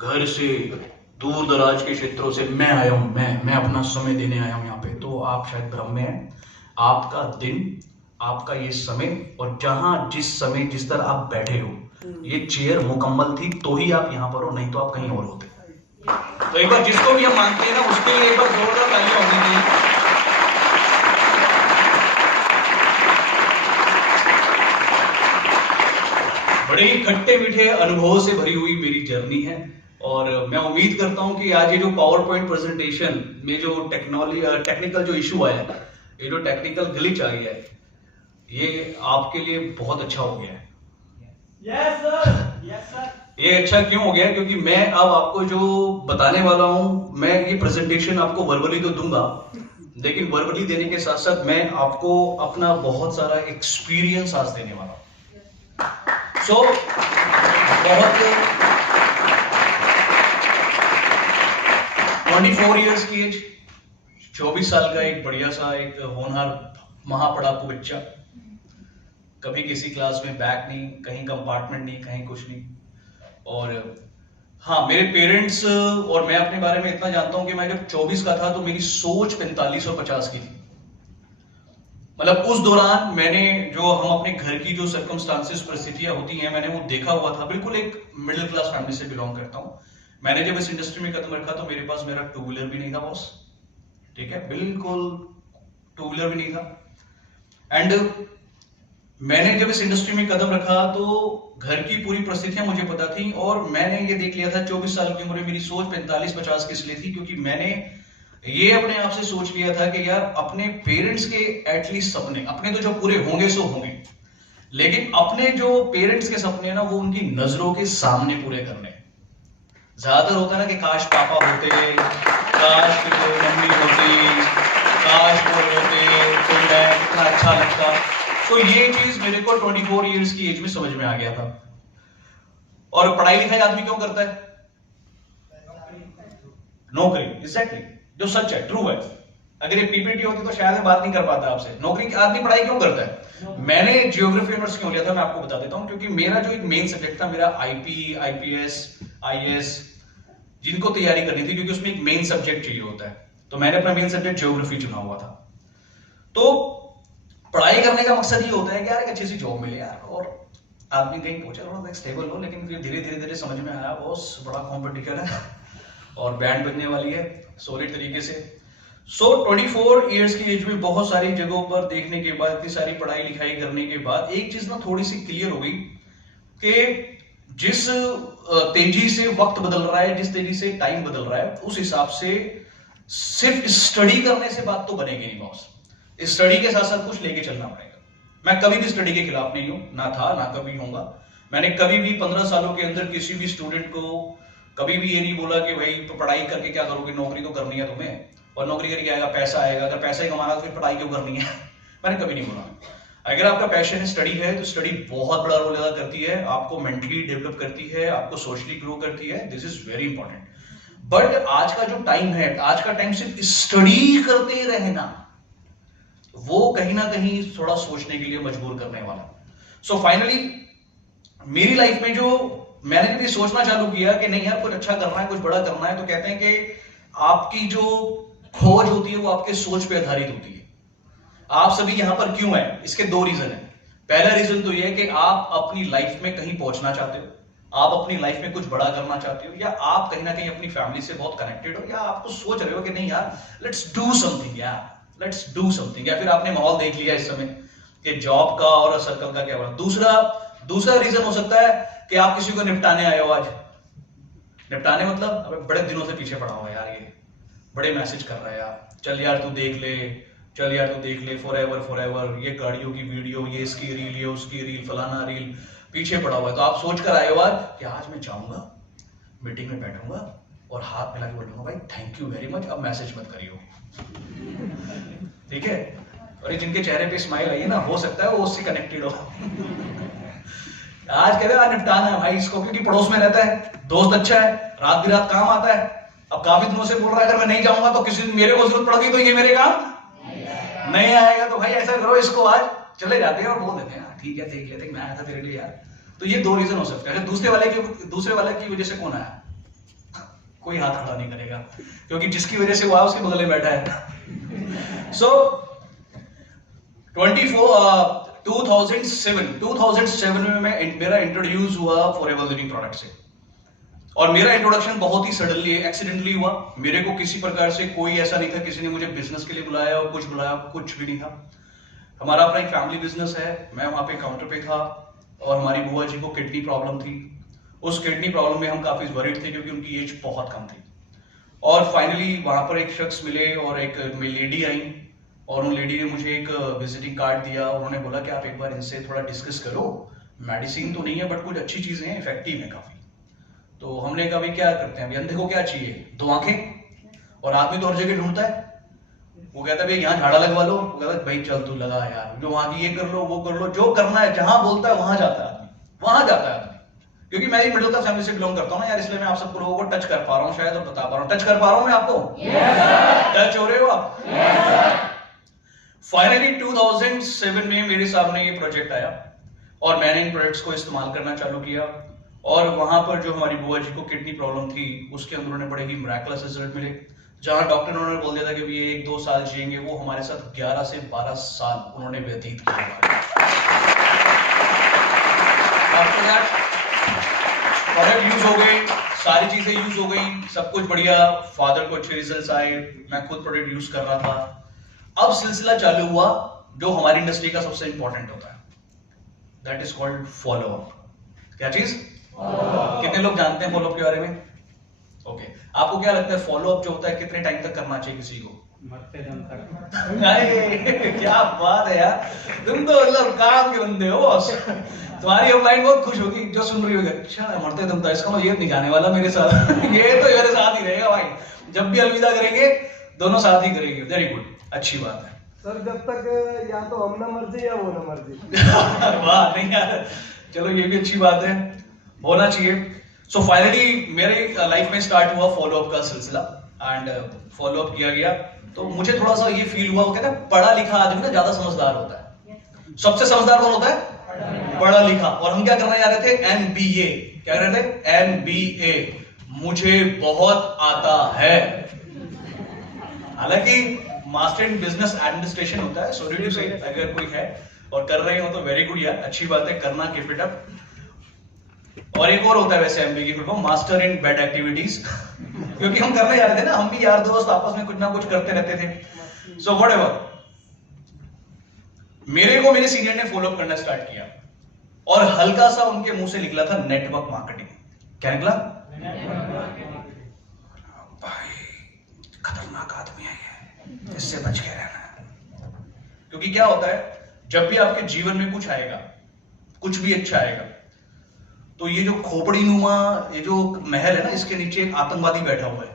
घर से दूर दराज के क्षेत्रों से मैं आया हूँ, मैं अपना समय देने आया हूँ यहाँ पे, तो आप शायद भ्रम में हैं। आपका दिन, आपका ये समय और जहां जिस समय जिस तरह आप बैठे हो, ये चेयर मुकम्मल थी तो ही आप यहाँ पर हो, नहीं तो आप कहीं और होते। तो एक बार जिसको भी हम मानते हैं ना, उसके लिए एक बार जोरदार तालियां होनी चाहिए। बड़े ही खट्टे मीठे अनुभवों से भरी हुई मेरी जर्नी है और मैं उम्मीद करता हूं कि आज ये जो पावर पॉइंट प्रेजेंटेशन में जो टेक्निकल जो इशू आया है, ये जो टेक्निकल ग्लिच आ गया है, ये आपके लिए बहुत अच्छा हो गया है। Yes sir, yes sir. ये अच्छा क्यों हो गया? क्योंकि मैं अब आपको जो बताने वाला हूं, मैं ये प्रेजेंटेशन आपको वर्बली तो दूंगा, लेकिन वर्बली देने के साथ साथ मैं आपको अपना बहुत सारा एक्सपीरियंस आज देने वाला हूं। सो बहुत 24 इयर्स की एज, 24 साल का एक बढ़िया सा एक होनहार महापढ़ाकू बच्चा, कभी किसी क्लास में बैक नहीं, कहीं कंपार्टमेंट नहीं, कहीं कुछ नहीं। और हाँ, मेरे पेरेंट्स और मैं अपने बारे में इतना जानता हूं कि मैं जब 24 का था तो मेरी सोच 45 और 50 की थी। मतलब उस दौरान मैंने जो हम अपने घर की जो सर्कमस्टांसेस परिस्थितियां होती हैं, मैंने वो देखा हुआ था। बिल्कुल एक मिडिल क्लास फैमिली से बिलोंग करता हूं। मैंने जब इस इंडस्ट्री में कदम रखा तो मेरे पास मेरा टू व्हीलर भी नहीं था बॉस, ठीक है, बिल्कुल टू व्हीलर भी नहीं था। एंड मैंने जब इस इंडस्ट्री में कदम रखा तो घर की पूरी परिस्थितियां मुझे पता थी और मैंने ये देख लिया था 24 साल की उम्र में मेरी सोच 45-50 की इसलिए थी क्योंकि मैंने ये अपने आप से सोच लिया था कि यार अपने पेरेंट्स के एटलीस्ट सपने, अपने तो जो पूरे होंगे सो होंगे, लेकिन अपने जो पेरेंट्स के सपने ना वो उनकी नजरों के सामने पूरे करने। ज्यादातर होता है ना कि काश पापा होते, काश कोई मम्मी होती, काश कोई होते तो मैं इतना अच्छा लगता। तो ये चीज मेरे को 24 इयर्स की एज में समझ में आ गया था। और पढ़ाई लिखाई आदमी क्यों करता है? नौकरी, एग्जैक्टली, जो सच है, ट्रू है। अगर ये पीपीटी होती तो शायद मैं बात नहीं कर पाता आपसे। नौकरी आदमी पढ़ाई क्यों करता है? मैंने जियोग्राफी ऑनर्स क्यों लिया था मैं आपको बता देता हूं। क्योंकि मेरा जो एक मेन सब्जेक्ट था, मेरा आईपी, आईपीएस, आईएएस जिनको तैयारी करनी थी, क्योंकि उसमें एक मेन सब्जेक्ट चाहिए होता है, तो मैंने अपना मेन सब्जेक्ट जियोग्राफी चुना हुआ था। तो पढ़ाई करने का मकसद ये होता है कि यार एक अच्छी सी जॉब मिले यार, और आदमी कहीं पहुंचे थोड़ा स्टेबल हो। लेकिन फिर धीरे धीरे धीरे समझ में आया बॉस बड़ा कॉम्पिटिशन है और बैंड बजने वाली है सॉलिड तरीके से। सो 24 इयर्स की एज में बहुत सारी जगहों पर देखने के बाद, इतनी सारी पढ़ाई लिखाई करने के बाद एक चीज ना थोड़ी सी क्लियर हो गई कि जिस तेजी से वक्त बदल रहा है, जिस तेजी से टाइम बदल रहा है, उस हिसाब से सिर्फ स्टडी करने से बात तो बनेगी नहीं बॉस। स्टडी के साथ साथ कुछ लेके चलना पड़ेगा। मैं कभी भी स्टडी के खिलाफ नहीं हूं, ना था ना कभी होऊंगा। मैंने कभी भी 15 सालों के अंदर किसी भी स्टूडेंट को कभी भी ये नहीं बोला कि भाई तो पढ़ाई करके क्या करोगे, नौकरी तो करनी है तुम्हें, और नौकरी करके आएगा पैसा आएगा, अगर पैसा ही कमाना तो फिर पढ़ाई क्यों करनी है मैंने कभी नहीं बोला। अगर आपका पैशन स्टडी है तो स्टडी बहुत बड़ा रोल अदा करती है, आपको मेंटली डेवलप करती है, आपको सोशली ग्रो करती है। This is very important. But आज का जो टाइम है, आज का टाइम सिर्फ स्टडी करते रहना, वो कहीं ना कहीं थोड़ा सोचने के लिए मजबूर करने वाला। सो फाइनली मेरी लाइफ में जो मैंने जब ये सोचना चालू किया कि नहीं यार कुछ अच्छा करना है, कुछ बड़ा करना है, तो कहते हैं कि आपकी जो खोज होती है वो आपके सोच पे आधारित होती है। आप सभी यहां पर क्यों है? इसके दो रीजन है। पहला रीजन तो ये है कि आप अपनी लाइफ में कहीं पहुंचना चाहते हो, आप अपनी लाइफ में कुछ बड़ा करना चाहते हो, या आप कहीं ना कहीं अपनी फैमिली से बहुत कनेक्टेड हो, या आप तो सोच रहे हो कि नहीं यार लेट्स डू समथिंग यार, लेट्स डू समथिंग, या फिर आपने माहौल देख लिया इस समय कि जॉब का और सर्कल का क्या बड़ा। दूसरा रीजन हो सकता है कि आप किसी को निपटाने आए हो। आज निपटाने मतलब अबे बड़े दिनों से पीछे पड़ा हुआ यार, ये बड़े मैसेज कर रहा है यार, चल यार तू देख ले, चल यार तू देख ले, फॉरएवर ये गाड़ियों की वीडियो, ये इसकी रील, ये उसकी रील, फलाना रील, पीछे पड़ा हुआ है। तो आप सोच कर आए हो आज कि आज मैं जाऊंगा, मीटिंग में बैठूंगा और हाथ मिला के बोलूंगा भाई थैंक यू वेरी मच, अब मैसेज मत करियो, ठीक है। और जिनके चेहरे पे स्माइल आई है ना, हो सकता है वो उससे कनेक्टेड हो आज कहते हैं निपटाना है भाई इसको, क्योंकि पड़ोस में रहता है, दोस्त अच्छा है, रात भी रात काम आता है। अब काफी दिनों से बोल रहा है अगर मैं नहीं जाऊंगा तो किसी दिन मेरे को जरूरत पड़ गई तो ये मेरे काम नहीं आएगा, तो भाई ऐसा करो इसको आज चले जाते हैं और बोल देते हैं ठीक है देख लेते हैं, मैं आया था तेरे लिए यार। तो ये दो रीजन हो सकते हैं। दूसरे वाले की वजह से कौन आया? कोई हाथ खड़ा नहीं करेगा, क्योंकि जिसकी वजह से हुआ उसके बगल में बैठा है। सो 2007 में मेरा इंट्रोड्यूस हुआ फॉरएवर लिविंग प्रोडक्ट से, और मेरा इंट्रोडक्शन बहुत ही सडनली एक्सीडेंटली हुआ। मेरे को किसी प्रकार से कोई ऐसा नहीं था, किसी ने मुझे बिजनेस के लिए बुलाया और कुछ बुलाया, कुछ भी नहीं था। हमारा अपना एक फैमिली बिजनेस है, मैं वहां पे काउंटर पे था, और हमारी बुआ जी को किडनी प्रॉब्लम थी। उस किडनी प्रॉब्लम में हम काफी वरीड थे, क्योंकि उनकी एज बहुत कम थी। और फाइनली वहां पर एक शख्स मिले और एक लेडी आई, और उन लेडी ने मुझे एक विजिटिंग कार्ड दिया। उन्होंने बोला कि आप एक बार इनसे थोड़ा डिस्कस करो, मेडिसिन तो नहीं है बट कुछ अच्छी चीजें हैं, इफेक्टिव है काफी। तो हमने कहा भाई क्या करते हैं, अभी अंधे को क्या चाहिए, 2 आंखें, और आदमी तो हर जगह ढूंढता है। वो कहता है भाई यहाँ झाड़ा लगवा लो, वो कहता है भाई चल तू लगा यार, जो वहां की ये कर लो वो कर लो, जो करना है, जहां बोलता है वहां जाता है आदमी, वहां जाता है आदमी। क्योंकि मैं भी मिडिल क्लास फैमिली से बिलोंग करता हूँ ना यार, इसलिए मैं आप सबको लोगों को टच कर पा रहा हूँ शायद, और बता पा रहा हूँ। टच कर पा रहा हूँ मैं आपको? टच हो रहे हो आप? फाइनली 2007 में मेरे सामने ये प्रोजेक्ट आया, और मैंने इन प्रोडक्ट्स को इस्तेमाल करना चालू किया। और वहां पर जो हमारी बुआ जी को किडनी प्रॉब्लम थी, उसके अंदर उन्हें बड़े ही मिरेकलस रिजल्ट मिले। जहां डॉक्टर ने उन्होंने बोल दिया था कि ये 1-2 साल जिएंगे, वो हमारे साथ 11 से 12 साल उन्होंने व्यतीत किया। प्रोडक्ट यूज हो गए, सारी चीजें यूज हो गई, सब कुछ बढ़िया, फादर को अच्छे रिजल्ट्स आए, मैं खुद प्रोडक्ट यूज कर रहा था। अब सिलसिला चालू हुआ जो हमारी इंडस्ट्री का सबसे इंपॉर्टेंट होता है, that is called follow up. क्या चीज? कितने लोग जानते हैं फॉलो अप के बारे में? ओके, आपको क्या लगता है फॉलो अप जो होता है कितने टाइम तक करना चाहिए किसी को? मरते दम तक। क्या बात है यार, तुम तो मतलब काम के बंदे हो बॉस। तुम्हारी अपलाइन बहुत खुश होगी जो सुन रही होगी, अच्छा मरते दम तक, इसका मतलब ये नहीं जाने वाला मेरे साथ। ये तो मेरे साथ ही रहेगा भाई, जब भी अलविदा करेंगे दोनों साथ ही करेंगे। वेरी गुड, अच्छी बात है सर। जब तक या तो हम ना मर जाए या वो ना मर जाए। वाह, नहीं यार, चलो ये भी अच्छी बात है, होना चाहिए। सो फाइनली मेरे लाइफ में स्टार्ट हुआ फॉलो अप का सिलसिला, एंड फॉलो अप किया गया। तो मुझे थोड़ा सा ये फील हुआ, वो कहते हैं पढ़ा लिखा आदमी ना ज्यादा समझदार होता है। सबसे समझदार कौन होता है? पढ़ा लिखा। और हम क्या करने जा रहे थे? MBA। क्या कर रहे थे? MBA। मुझे बहुत आता है, हालांकि मास्टर इन बिजनेस एडमिनिस्ट्रेशन होता है। सॉरी टू से, अगर कोई है और कर रहे हो तो वेरी गुड यार, अच्छी बात है, करना, कीप इट अप। और एक और होता है वैसे MBA की full form, master in bad activities. क्योंकि हम करने जा रहे थे ना, हम भी यार दोस्त आपस में कुछ ना कुछ करते रहते थे। सो व्हाटएवर, मेरे को मेरे सीनियर ने फॉलो अप करना स्टार्ट किया, और हल्का सा उनके मुंह से निकला था नेटवर्क मार्केटिंग। क्या निकला? भाई खतरनाक आदमी है ये, इससे बच के रहना है। क्योंकि क्या होता है, जब भी आपके जीवन में कुछ आएगा, कुछ भी अच्छा आएगा, तो ये जो खोपड़ी नुमा, ये जो महल है ना, इसके नीचे एक आतंकवादी बैठा हुआ है।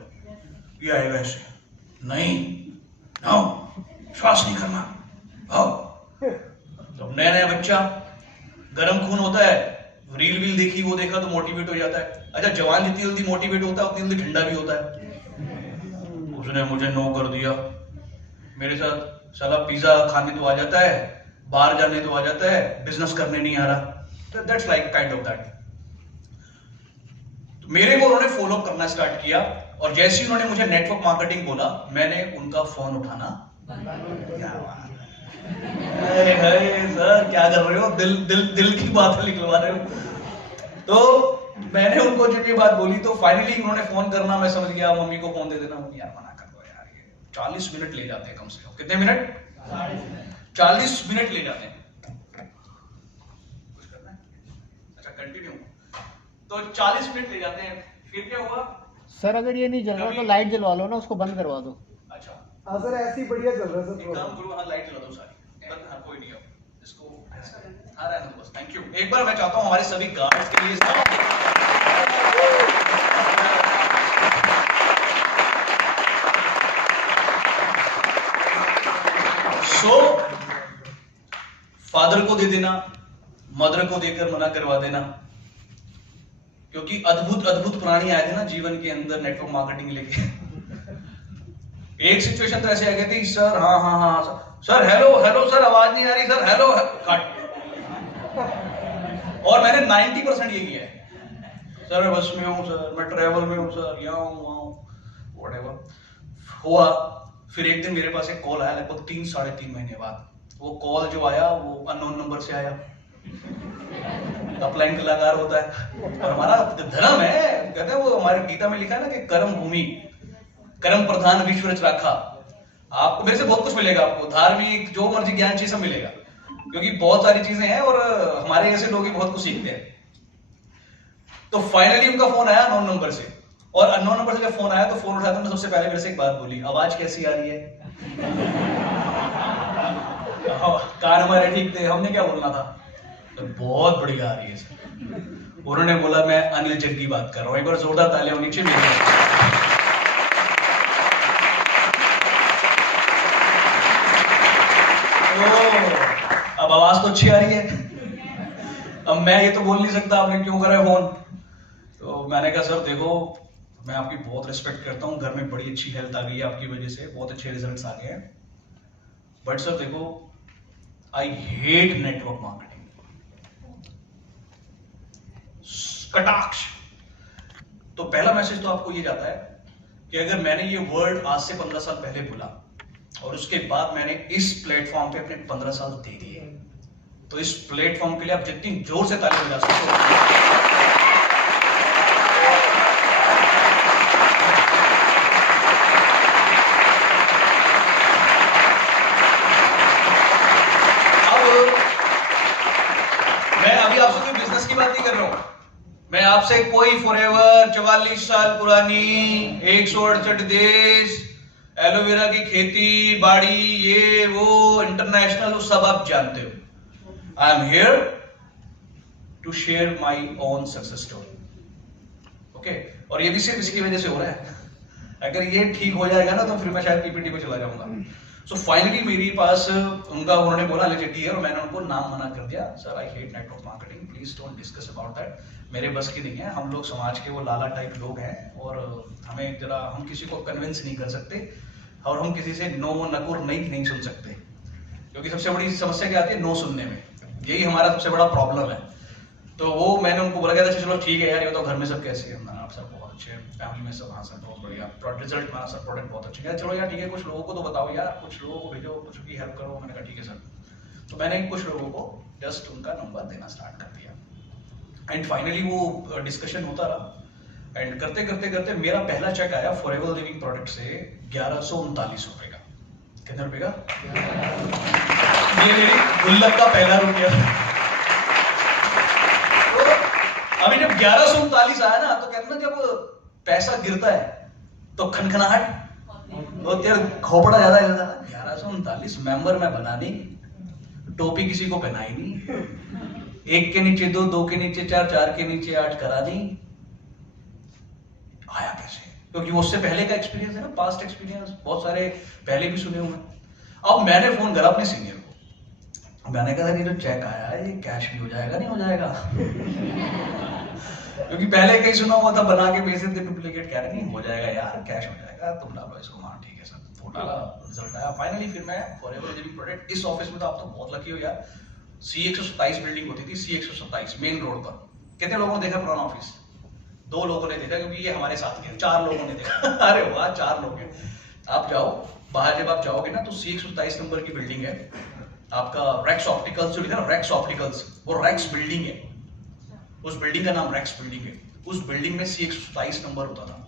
ये आएगा ऐसे, नहीं नो, श्वास नहीं करना, आओ। तो नया नया बच्चा, गरम खून होता है, रील वील देखी, वो देखा तो मोटिवेट हो जाता है। अच्छा, जवान जितनी जल्दी मोटिवेट होता है उतनी जल्दी ठंडा भी होता है। उसने मुझे नो कर दिया, मेरे साथ साला पिज्जा खाने तो आ जाता है, बाहर जाने तो आ जाता है, बिजनेस करने नहीं आ रहा। तो that's like kind of that. मेरे को उन्होंने फॉलो अप करना स्टार्ट किया, और जैसे ही उन्होंने मुझे नेटवर्क मार्केटिंग बोला, मैंने उनका फोन उठाना। क्या बात है सर, क्या कर रहे हो? दिल की बात निकलवा रहे हो। तो मैंने उनको जब ये बात बोली, तो फाइनली उन्होंने फोन करना, मैं समझ गया मम्मी को फोन दे देना। यार मना कर दो यार, ये 40 मिनट ले जाते हैं कम से कम। कितने मिनट? 40 मिनट ले जाते हैं। कुछ करना है? अच्छा, कंटिन्यू। तो 40 मिनट ले जाते हैं। फिर क्या हुआ सर? अगर ये नहीं जल रहा तो लाइट जलवा लो ना, उसको बंद करवा दो। अच्छा, हाँ सर, ऐसे ही बढ़िया चल रहा है एक सर। काम करो, हाँ लाइट जला दो सारी, हाँ कोई नहीं, अब इसको हाँ रहने दो बस। Thank you. एक बार मैं चाहता हूँ हमारे सभी गार्ड्स के लिए फादर को दे देना, मदर को देकर मना करवा देना, क्योंकि अद्भुत अद्भुत प्राणी आए थे ना जीवन के अंदर नेटवर्क मार्केटिंग लेके। एक सिचुएशन तो ऐसे आ गई थी, सर हाँ हाँ हाँ सर, हेलो हेलो सर, आवाज नहीं आ रही सर, हेलो कट। और मैंने 90% ये किया है। सर मैं बस में हूँ सर, मैं ट्रेवल में हूँ सर, यहाँ हूँ वहाँ हूँ, व्हाटएवर हुआ। फिर एक दिन मेरे पास एक कॉल आया लगभग 3-3.5 महीने बाद। वो कॉल जो आया वो अननोन नंबर से आया। अपलाइन कलाकार होता है और हमारा धर्म है, कहते हैं वो हमारे गीता में लिखा है ना कि कर्म भूमि कर्म प्रधान विश्व रच राखा। आपको मेरे से बहुत कुछ मिलेगा, आपको धार्मिक जो मर्जी ज्ञान चीज सब मिलेगा, क्योंकि बहुत सारी चीजें हैं और हमारे ऐसे लोग ही बहुत कुछ सीखते हैं। तो फाइनली उनका फोन आया अननोन नंबर से, और अननोन नंबर से जब फोन आया तो फोन उठाकर मैं सबसे पहले मेरे से एक बात बोली, आवाज कैसी आ रही है? कान हमारे ठीक थे, हमने क्या बोलना था? तो बहुत बढ़िया आ रही है सर। उन्होंने बोला मैं अनिल जग्गी बात कर रहा हूँ। एक बार जोरदार तालियां होनी चाहिए मेरे लिए। तो अब आवाज तो अच्छी आ रही है, अब मैं ये तो बोल नहीं सकता आपने क्यों करा है फोन। तो मैंने कहा सर देखो मैं आपकी बहुत रिस्पेक्ट करता हूँ, घर में बड़ी अच्छी हेल्थ आ गई है आपकी वजह से, बहुत अच्छे रिजल्ट्स आ गए हैं, बट सर देखो आई हेट नेटवर्क मार्केटिंग। कटाक्ष। तो पहला मैसेज तो आपको ये जाता है कि अगर मैंने ये वर्ड आज से 15 साल पहले बोला और उसके बाद मैंने इस प्लेटफॉर्म पे अपने 15 साल दे दिए, तो इस प्लेटफॉर्म के लिए आप जितनी जोर से ताली बजा सकते हो। मैं अभी आपसे कोई बिजनेस की बात नहीं कर रहा हूं, मैं आपसे कोई फॉरएवर 44 साल पुरानी 168 देश एलोवेरा की खेती बाड़ी ये वो इंटरनेशनल सब आप जानते हो। I am here to share my own success story, okay. और ये भी सिर्फ इसकी वजह से हो रहा है, अगर ये ठीक हो जाएगा ना तो फिर मैं शायद पीपीटी पे चला जाऊंगा। सो फाइनली मेरे पास उन्होंने बोला अनिल जग्गी है, और मैंने उनको नाम मना कर दिया, sir I hate network marketing, please don't discuss about that, मेरे बस की नहीं है, हम लोग समाज के वो लाला टाइप लोग हैं और हमें जरा हम किसी को कन्विंस नहीं कर सकते और हम किसी से नो नकुर नहीं सुन सकते, क्योंकि सबसे बड़ी समस्या क्या आती है नो सुनने में, यही हमारा सबसे बड़ा प्रॉब्लम है। तो वो मैंने उनको बोला गया था चलो ठीक है यार, ये तो घर में सब कैसे है, आप सब बहुत अच्छे हैं, फैमिली में सब हाँ सर बहुत बढ़िया, रिजल्ट हमारा सर प्रोडक्ट बहुत अच्छे है, चलो यार ठीक है कुछ लोगों को तो बताओ यार, कुछ लोगों को भेजो, कुछ की हेल्प करो। मैंने कहा ठीक है सर। तो मैंने कुछ लोगों को जस्ट उनका नंबर देना स्टार्ट कर दिया एंड फाइनली वो डिस्कशन होता रहा एंड करते करते करते मेरा पहला चेक आया फॉरएवर लिविंग प्रोडक्ट से 1139 रुपए का। कितने रुपए का? ये मेरी गुल्लक का पहला रुपया। तो अभी जब 1139 आया ना तो कहते ना जब पैसा गिरता है तो खनखनाहट तो तेरा खोपड़ा ज्यादा हिलता है। 1139 मेंबर मैं बना नहीं, टोपी किसी को पहनाई नहीं, एक के नीचे दो, दो के नीचे चार, चार के नीचे 8 करा दी। आया कैसे? क्योंकि उससे पहले का एक्सपीरियंस है ना, पास्ट एक्सपीरियंस बहुत सारे पहले भी सुने हुए। अब मैंने फोन करा अपने सीनियर को, मैंने कहा ये जो चेक आया है ये कैश भी हो जाएगा नहीं हो जाएगा? क्योंकि पहले कहीं सुना हुआ था बना के भेज देते डुप्लीकेट, कह रहे नहीं हो जाएगा यार कैश हो जाएगा, तुम डालो इसको। हाँ ठीक है सर, वो डाला, रिजल्ट आया। फाइनली फिर मैं फॉरएवर लिविंग प्रोडक्ट इस ऑफिस में, तो आप तो बहुत लकी हो यार, C127 बिल्डिंग होती थी, C127 मेन रोड पर। कितने लोगों ने देखा पुराना ऑफिस? 2 लोगों ने देखा, क्योंकि ये हमारे साथ के 4 लोगों ने देखा। अरे वाह 4 लोग हैं। आप जाओ बाहर, जब आप जाओगे ना तो C127 नंबर की बिल्डिंग है, आपका रेक्स ऑप्टिकल्स जो लिखा ना, रेक्स ऑप्टिकल्स, वो रेक्स बिल्डिंग है, उस बिल्डिंग का नाम रेक्स बिल्डिंग है। उस बिल्डिंग में C127 नंबर होता था।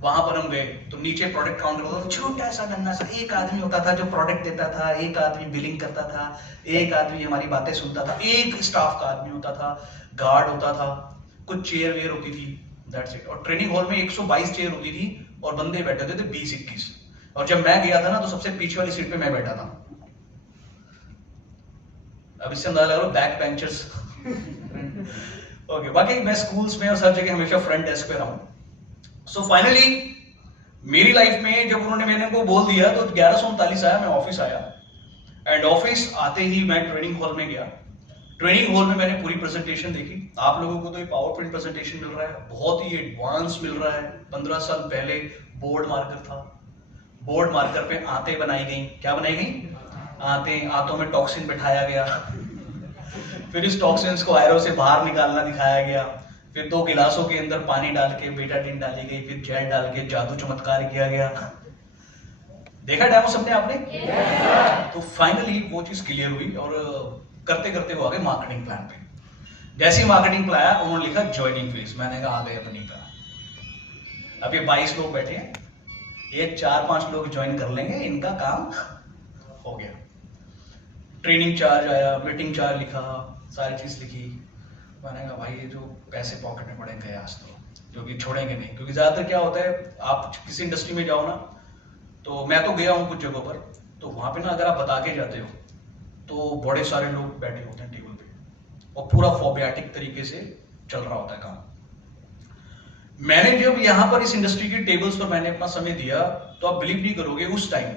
वहां पर हम गए तो नीचे प्रोडक्ट काउंटर होता था, छोटा सा नन्हा सा, एक आदमी होता था जो प्रोडक्ट देता था, एक आदमी बिलिंग करता था, एक आदमी हमारी बातें सुनता था, एक स्टाफ का आदमी होता था, गार्ड होता था, कुछ चेयर वेयर होती थी, दैट्स इट। और ट्रेनिंग हॉल में 122 चेयर होती थी और बंदे बैठे होते थे 20-21। और जब मैं गया था ना तो सबसे पीछे वाली सीट पे मैं बैठा था। अब इससे अंदाजा लगा लो बैक बेंचर्स। ओके, बाकी मैं स्कूल्स में और सब जगह हमेशा फ्रंट डेस्क पे रहा हूं। सो फाइनली मेरी लाइफ में जब उन्होंने मैंने को बोल दिया तो 1139 आया, मैं ऑफिस आया एंड ऑफिस आते ही मैं ट्रेनिंग हॉल में गया। ट्रेनिंग हॉल में मैंने पूरी प्रेजेंटेशन देखी। आप लोगों को तो ये पावर पॉइंट प्रेजेंटेशन मिल रहा है, बहुत ही एडवांस मिल रहा है। 15 साल पहले बोर्ड मार्कर था, बोर्ड मार्कर पे आंतें बनाई गई। क्या बनाई गई? आंतें। आंतों में टॉक्सिन बिठाया गया, फिर इस टॉक्सिन्स को एरो से बाहर निकालना दिखाया गया, फिर 2 गिलासों के अंदर पानी डाल के बेटाडीन डाली गई, फिर जेल डाल के जादू चमत्कार किया गया। देखा डेमो सबने आपने? तो फाइनली वो चीज क्लियर हुई और करते करते वो आ गए मार्केटिंग प्लान पे। जैसे ही मार्केटिंग प्लान आया उन्होंने लिखा ज्वाइनिंग फीस, मैंने कहा आ गए अपनी पे। अब ये 22 लोग बैठे हैं, ये 4-5 लोग ज्वाइन कर लेंगे, इनका काम हो गया। ट्रेनिंग चार्ज आया, मीटिंग चार्ज लिखा, सारी चीज लिखी। मैंने कहा भाई ये जो पैसे पॉकेट में पड़ेंगे आज तो, क्योंकि छोड़ेंगे नहीं। क्योंकि ज्यादातर क्या होता है, आप किसी इंडस्ट्री में जाओ ना, तो मैं तो गया हूं कुछ जगहों पर, तो वहां पे ना अगर आप बता के जाते हो तो बड़े सारे लोग बैठे होते हैं टेबल पे और पूरा फोबियाटिक तरीके से चल रहा होता है काम। मैंने जब यहां पर इस इंडस्ट्री की टेबल्स पर मैंने अपना समय दिया, तो आप बिलीव नहीं करोगे, उस टाइम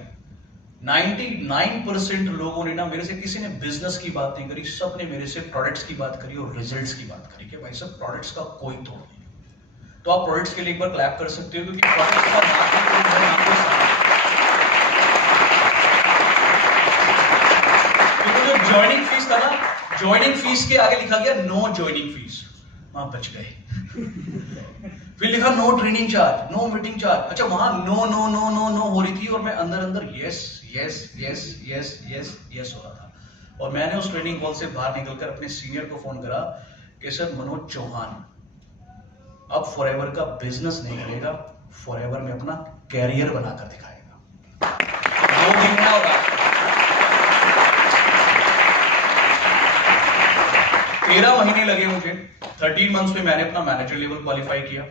99% लोगों ने ना मेरे से, किसी ने बिजनेस की बात नहीं करी, सब ने मेरे से प्रोडक्ट्स की बात करी और रिजल्ट्स की बात करी कि भाई सब प्रोडक्ट्स का कोई तोड़ नहीं। तो आप प्रोडक्ट्स के लिए एक बार क्लैप कर सकते हो, क्योंकि प्रोडक्ट्स का जो ज्वाइनिंग फीस था ना, ज्वाइनिंग फीस के आगे लिखा गया नो ज्वाइनिंग फीस, वहां बच गए। फिर लिखा no training charge, no meeting charge. अच्छा वहां no no no no no हो रही थी और मैं अंदर अंदर yes yes yes yes yes yes हो रहा था। और मैंने उस ट्रेनिंग कॉल से बाहर निकलकर अपने सीनियर को फोन करा कि सर मनोज चौहान अब फॉरएवर का बिजनेस नहीं करेगा, फॉरएवर में अपना कैरियर बनाकर दिखाएगा। 2 महीना होगा, 13 महीने लगे मुझे। 13 मंथ्स में मैंने अपना मैनेजर लेवल क्वालिफाई किया।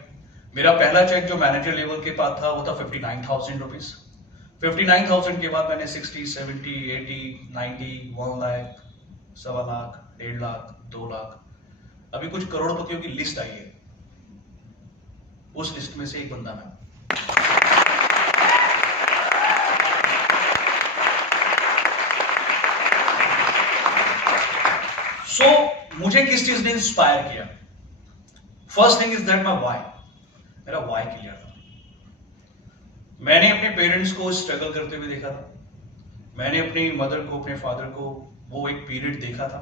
मेरा पहला चेक जो मैनेजर लेवल के पास था वो था 59,000 रुपीज। 59,000 के बाद मैंने 60, 70, 80, 90, 1 लाख, 1.25 लाख, 1.5 लाख, 2 लाख, अभी कुछ करोड़पतियों की लिस्ट आई है। उस लिस्ट में से एक बंदा मैं। मुझे किस चीज ने इंस्पायर किया? First thing is that my why, मेरा व्हाई क्लियर था। मैंने अपने पेरेंट्स को स्ट्रगल करते हुए देखा था, मैंने अपनी मदर को, अपने फादर को वो एक पीरियड देखा था,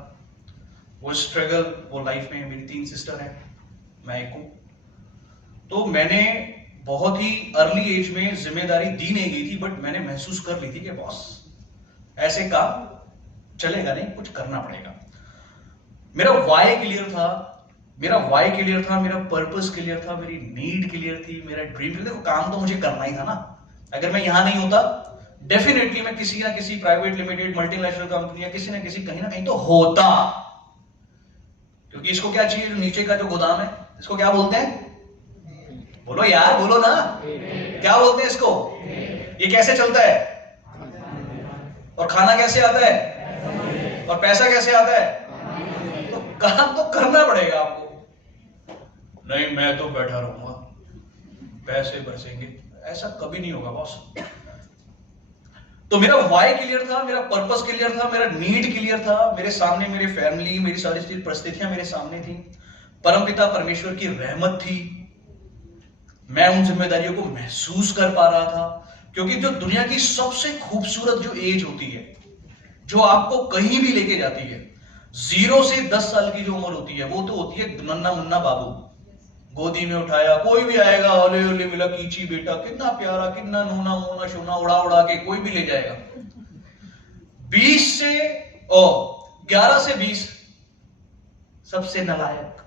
वो स्ट्रगल, वो लाइफ में। मेरी 3 सिस्टर हैं, मैं एक हूं। तो मैंने बहुत ही अर्ली एज में जिम्मेदारी दी नहीं गई थी, बट मैंने महसूस कर ली थी कि बॉस ऐसे काम चलेगा नहीं, कुछ करना पड़ेगा। मेरा वाई क्लियर था, मेरा वाई क्लियर था, मेरा पर्पस क्लियर था, मेरी नीड क्लियर थी, मेरा ड्रीम क्लियर। देखो काम तो मुझे करना ही था ना। अगर मैं यहां नहीं होता, डेफिनेटली मैं किसी ना किसी प्राइवेट लिमिटेड मल्टीनेशनल कंपनी या किसी ना किसी कहीं ना कहीं तो होता। क्योंकि इसको क्या चाहिए, जो नीचे का जो गोदाम है, इसको क्या बोलते हैं? बोलो यार, बोलो ना, क्या बोलते हैं इसको? ये कैसे चलता है? और खाना कैसे आता है? और पैसा कैसे आता है? तो काम तो करना पड़ेगा आपको। नहीं मैं तो बैठा रहूंगा, पैसे बरसेंगे, ऐसा कभी नहीं होगा बॉस। तो मेरा वाई क्लियर था, मेरा पर्पस क्लियर था, मेरा नीड क्लियर था। मेरे सामने मेरी फैमिली, मेरी सारी परिस्थितियां मेरे सामने थी, परमपिता परमेश्वर की रहमत थी। मैं उन जिम्मेदारियों को महसूस कर पा रहा था। क्योंकि जो दुनिया की सबसे खूबसूरत जो एज होती है, जो आपको कहीं भी लेके जाती है, 0 से 10 साल की जो उम्र होती है, वो तो होती है नन्ना मुन्ना बाबू। गोदी में उठाया, कोई भी आएगा, ओले ओले मिला कीची बेटा, कितना प्यारा, कितना नूना मोना शोना उड़ा उड़ा के कोई भी ले जाएगा। 11 से 20 सबसे नालायक,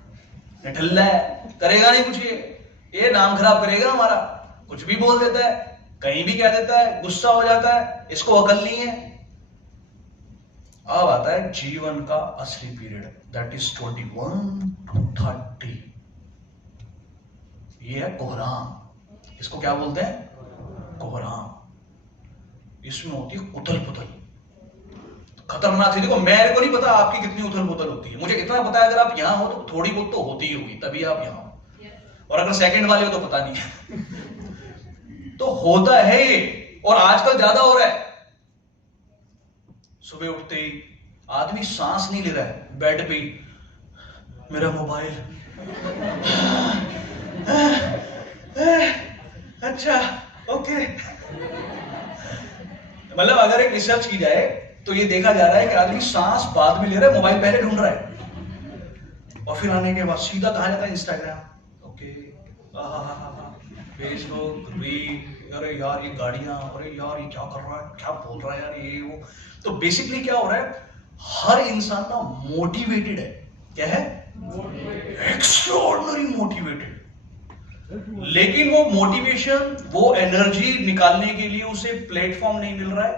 निठल्ला है, करेगा नहीं कुछ, ये नाम खराब करेगा हमारा, कुछ भी बोल देता है, कहीं भी कह देता है, गुस्सा हो जाता है, इसको अकल नहीं है। अब आता है जीवन का असली पीरियड, दैट इज 21 to 30। ये है कोहराम। इसको क्या बोलते हैं? कोहराम। इसमें होती है उथल पुथल, खतरनाक थी। देखो मेरे को नहीं पता आपकी कितनी उथल पुथल होती है, मुझे इतना पता है अगर आप यहां हो तो थोड़ी बहुत तो होती ही होगी, तभी आप यहां हो। और अगर सेकंड वाले हो तो पता नहीं है। तो होता है ये, और आजकल ज्यादा हो रहा है। सुबह उठते ही आदमी सांस नहीं ले रहा है, बेड पे मेरा मोबाइल, अच्छा ओके। मतलब अगर एक रिसर्च की जाए तो ये देखा जा रहा है कि आदमी सांस बाद में ले रहा है, मोबाइल पहले ढूंढ रहा है। और फिर आने के बाद सीधा कहा जाता है इंस्टाग्राम, ओके, फेसबुक, रील, अरे यार ये गाड़ियां, अरे यार ये क्या कर रहा है, क्या बोल रहा है यार ये वो। तो बेसिकली क्या हो रहा है, हर इंसान ना मोटिवेटेड है, क्या है, एक्स्ट्राऑर्डिनरी मोटिवेटेड, लेकिन वो मोटिवेशन, वो एनर्जी निकालने के लिए उसे प्लेटफॉर्म नहीं मिल रहा है,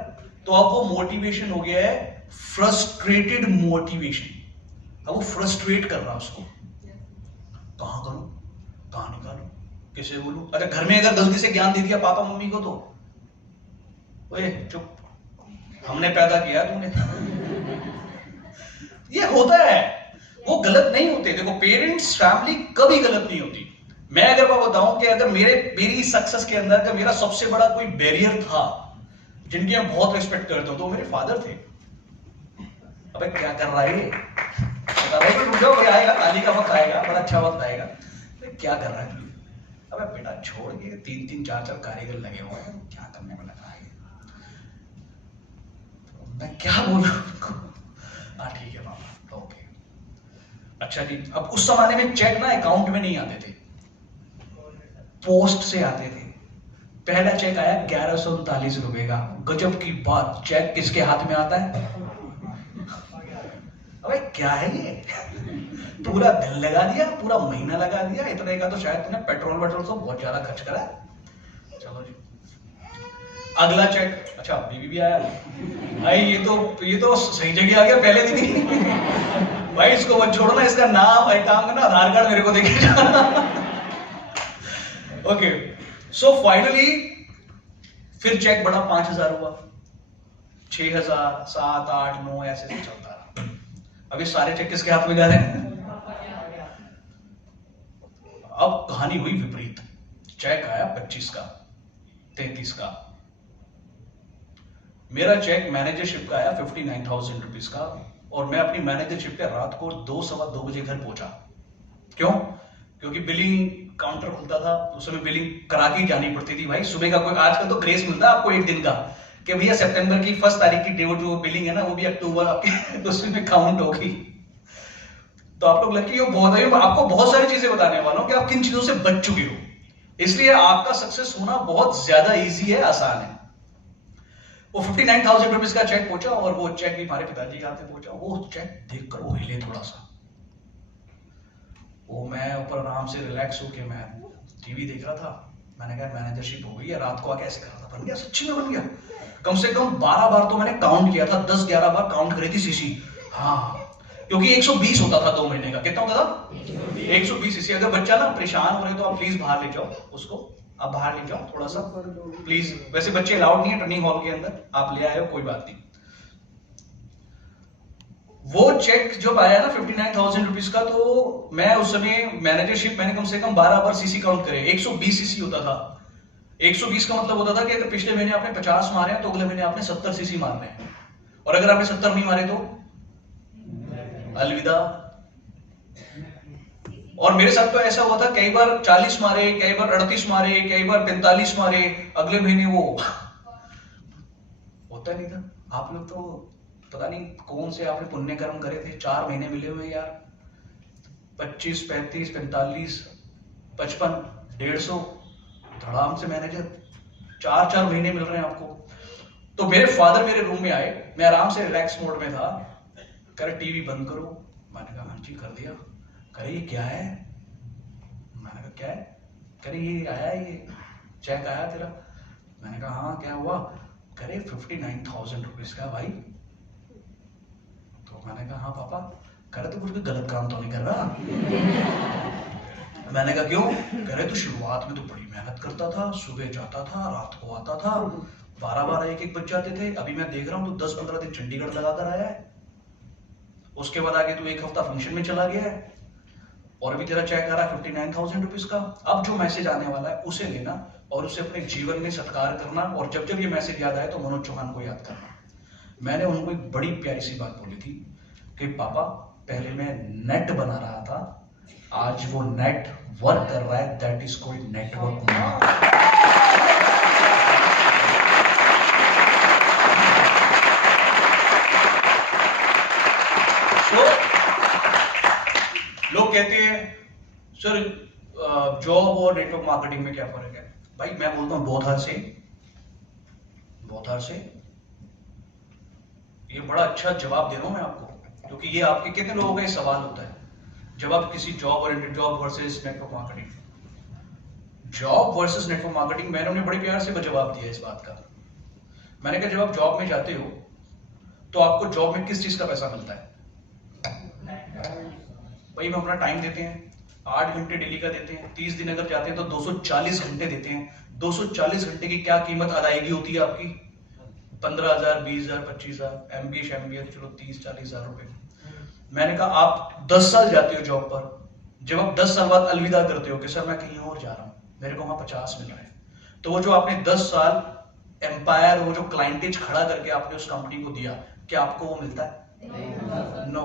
तो अब वो मोटिवेशन हो गया है फ्रस्ट्रेटेड मोटिवेशन। अब वो फ्रस्ट्रेट कर रहा है उसको, कहां करूं, कहां निकालूं, किसे बोलूं। अच्छा घर में अगर गलती से ज्ञान दे दिया पापा मम्मी को, तो ओए चुप, हमने पैदा किया, तूने ये होता है, वो गलत नहीं होते। देखो पेरेंट्स, फैमिली कभी गलत नहीं होती। मैं अगर मैं बताऊं कि अगर मेरी सक्सेस के अंदर का मेरा सबसे बड़ा कोई बैरियर था, जिनकी मैं बहुत रिस्पेक्ट करता हूं, तो मेरे फादर थे। अबे क्या कर रहा है ये, बता रहे तो रुक जाओ, भाई आएगा, ताली का वक्त आएगा, बड़ा अच्छा वक्त आएगा। क्या कर रहा है, अबे बेटा छोड़ के 3-3, 4-4 कारीगर लगे हुए हैं, क्या करने में लगा है, तो मैं क्या बोलूं उनको। हाँ ठीक है पापा, ओके। अच्छा जी, अब उस जमाने में चेक ना अकाउंट में नहीं आते थे, पोस्ट से आते थे। पहला चेक आया 1139 रुपए का। गजब की बात, चेक किसके हाथ में आता है, अबे क्या है ये, पूरा दिन लगा दिया, पूरा महीना लगा दिया, इतने का तो शायद तूने पेट्रोल वेट्रोल तो बहुत ज्यादा खर्च करा है। चलो जी, अगला चेक, अच्छा बीबी भी आया भाई, ये तो सही जगह आ गया पहले दिन ही। भाई इसको मत छोड़ना, इसका नाम है, काम करना, आधार कार्ड मेरे को देखे जाना। ओके, सो फाइनली फिर चेक बढ़ा, 5000 हुआ, 6000, 7, 8, 9 ऐसे चलता रहा। अभी सारे चेक किसके हाथ में जा रहे हैं। अब कहानी हुई विपरीत, चेक आया 25 का, 33 का। मेरा चेक मैनेजरशिप का आया 59,000 रुपीज का, और मैं अपनी मैनेजरशिप पे रात को 2-2:15 बजे घर पहुंचा। क्यों? क्योंकि बिलिंग काउंटर खुलता था, उस समय बिलिंग करा के जानी पड़ती थी भाई। सुबह का कोई, आजकल तो ग्रेस मिलता है आपको एक दिन का, कि भैया सितंबर की 1 तारीख की डेट जो बिलिंग है ना, वो भी अक्टूबर आपके उसमें काउंट होगी। तो आप लोग लकी हो बहुत है, आपको बहुत सारी चीजें बताने वाला हूं कि आप किन चीजों से बच चुके हो, इसलिए आपका सक्सेस होना बहुत ज्यादा इजी है, आसान है। वो 59,000 रुपीज का चेक पहुंचा, और वो चेक भी हमारे पिताजी के हाथ में पहुंचा। वो चेक देखकर वो हिले थोड़ा सा, वो मैं ऊपर आराम से रिलैक्स होके मैं टीवी देख रहा था। मैंने कहा मैनेजरशिप हो गई है, रात को आके ऐसे करा था, बन गया, सच्ची में बन गया। कम से कम 12 बार तो मैंने काउंट किया था, 10-11 बार काउंट करी थी सीसी। हाँ, क्योंकि 120 होता था 2 महीने का। कितना होता था? 120 सीसी। अगर बच्चा ना परेशान हो रहे तो आप प्लीज बाहर ले जाओ उसको, आप बाहर ले जाओ थोड़ा सा प्लीज। वैसे बच्चे अलाउड नहीं है टर्निंग हॉल के अंदर, आप ले आए हो कोई बात नहीं। वो चेक जब आया ना 59,000 रुपीज का, तो मैं उस समय मैनेजरशिप, मैंने कम से कम 12 बार सीसी काउंट करे। 120 सीसी होता था। 120 का मतलब होता था कि अगर पिछले महीने आपने 50 मारे हैं तो अगले महीने आपने 70 सीसी मारने हैं, और अगर आपने 70 नहीं मारे तो अलविदा। और मेरे साथ तो ऐसा हुआ था, कई बार 40 मारे, कई बार 38 मारे, कई बार 45 मारे, अगले महीने वो होता नहीं था। आप लोग तो पता नहीं कौन से आपने पुण्य कर्म करे थे, 4 महीने मिले हुए यार, 25, 35, 45, 55, 150 धड़ाम से मैनेजर, 4-4 महीने मिल रहे हैं आपको। तो मेरे फादर मेरे रूम में आए, मैं आराम से रिलैक्स मोड में था, कह रहे टीवी बंद करो। मैंने कहा हाँ जी कर दिया। कह रहे ये क्या है? मैंने कहा क्या है? कह रहे ये आया, ये चेक आया तेरा। मैंने कहा हाँ क्या हुआ? कह रहे 59,000 रुपीज का भाई। तो मैंने कहा हाँ पापा। कह रहे तो कुछ भी गलत काम तो नहीं कर रहा? मैंने कहा क्यों? कह रहे तो शुरुआत में तो बड़ी मेहनत करता था, सुबह जाता था, रात को आता था, 12-12 एक बज जाते थे। अभी मैं देख रहा हूँ तो 10-15 दिन चंडीगढ़ लगाकर आया है, उसके बाद आगे तू 1 हफ्ता फंक्शन में चला गया है, और अभी तेरा चेक आ रहा है 59,000 रुपीज का। अब जो मैसेज आने वाला है उसे लेना और उसे अपने जीवन में सत्कार करना, और जब जब ये मैसेज याद आए तो मनोज चौहान को याद करना। मैंने उनको एक बड़ी प्यारी सी बात बोली थी कि पापा पहले मैं नेट बना रहा था, आज वो नेट वर्क कर रहा है, दैट इज कॉल्ड नेटवर्क। लोग कहते हैं सर जॉब और नेटवर्क मार्केटिंग में क्या फर्क है? भाई मैं बोलता हूं both are same, both are same. ये बड़ा अच्छा जवाब दे रहा हूं मैं आपको, क्योंकि ये आपके कितने लोगों का ये सवाल होता है जब आप किसी job oriented, job versus network marketing, job versus network marketing. मैंने उन्हें बड़े प्यार से जवाब दिया इस बात का। मैंने कहा जब आप जॉब में जाते हो तो आपको जॉब में किस चीज का पैसा मिलता है? भाई हम अपना टाइम देते हैं, 8 घंटे डेली का देते हैं, 30 दिन अगर जाते हैं तो 240 घंटे देते हैं। 240 घंटे की क्या कीमत अदायगी होती है आपकी? 15,000, 20,000, 25,000, एमबीए चलो 30-40,000 रुपए। मैंने कहा आप 10 साल जाते हो जॉब पर, जब आप 10 साल बाद अलविदा करते हो कि सर मैं कहीं और जा रहा हूं, मेरे को वहां 50 मिल रहा है, तो वो जो आपने 10 साल एम्पायर, वो जो क्लाइंटेज खड़ा करके आपने उस कंपनी को दिया, क्या आपको वो मिलता है? नो।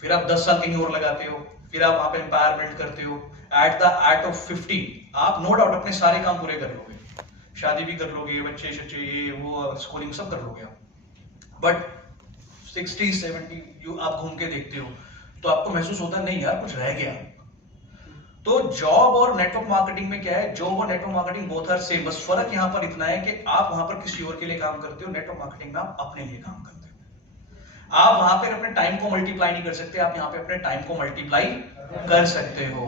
फिर आप 10 साल कहीं और लगाते हो, फिर आप वहां पे एम्पायर बिल्ड करते हो। एट द एट ऑफ 50 आप नो डाउट अपने सारे काम पूरे कर लोगे, शादी भी कर लोगे, बच्चे शच्चे ये वो स्कूलिंग सब कर लोगे आप, बट 60-70 आप घूम के देखते हो तो आपको महसूस होता है नहीं यार कुछ रह गया। तो जॉब और नेटवर्क मार्केटिंग में क्या है? जॉब और network marketing both are same, बस फर्क यहां पर इतना है कि आप वहां पर किसी और के लिए काम करते हो, नेटवर्क मार्केटिंग में आप अपने लिए काम करते हो। आप वहां पर अपने टाइम को मल्टीप्लाई नहीं कर सकते, आप यहां पे अपने टाइम को मल्टीप्लाई कर सकते हो।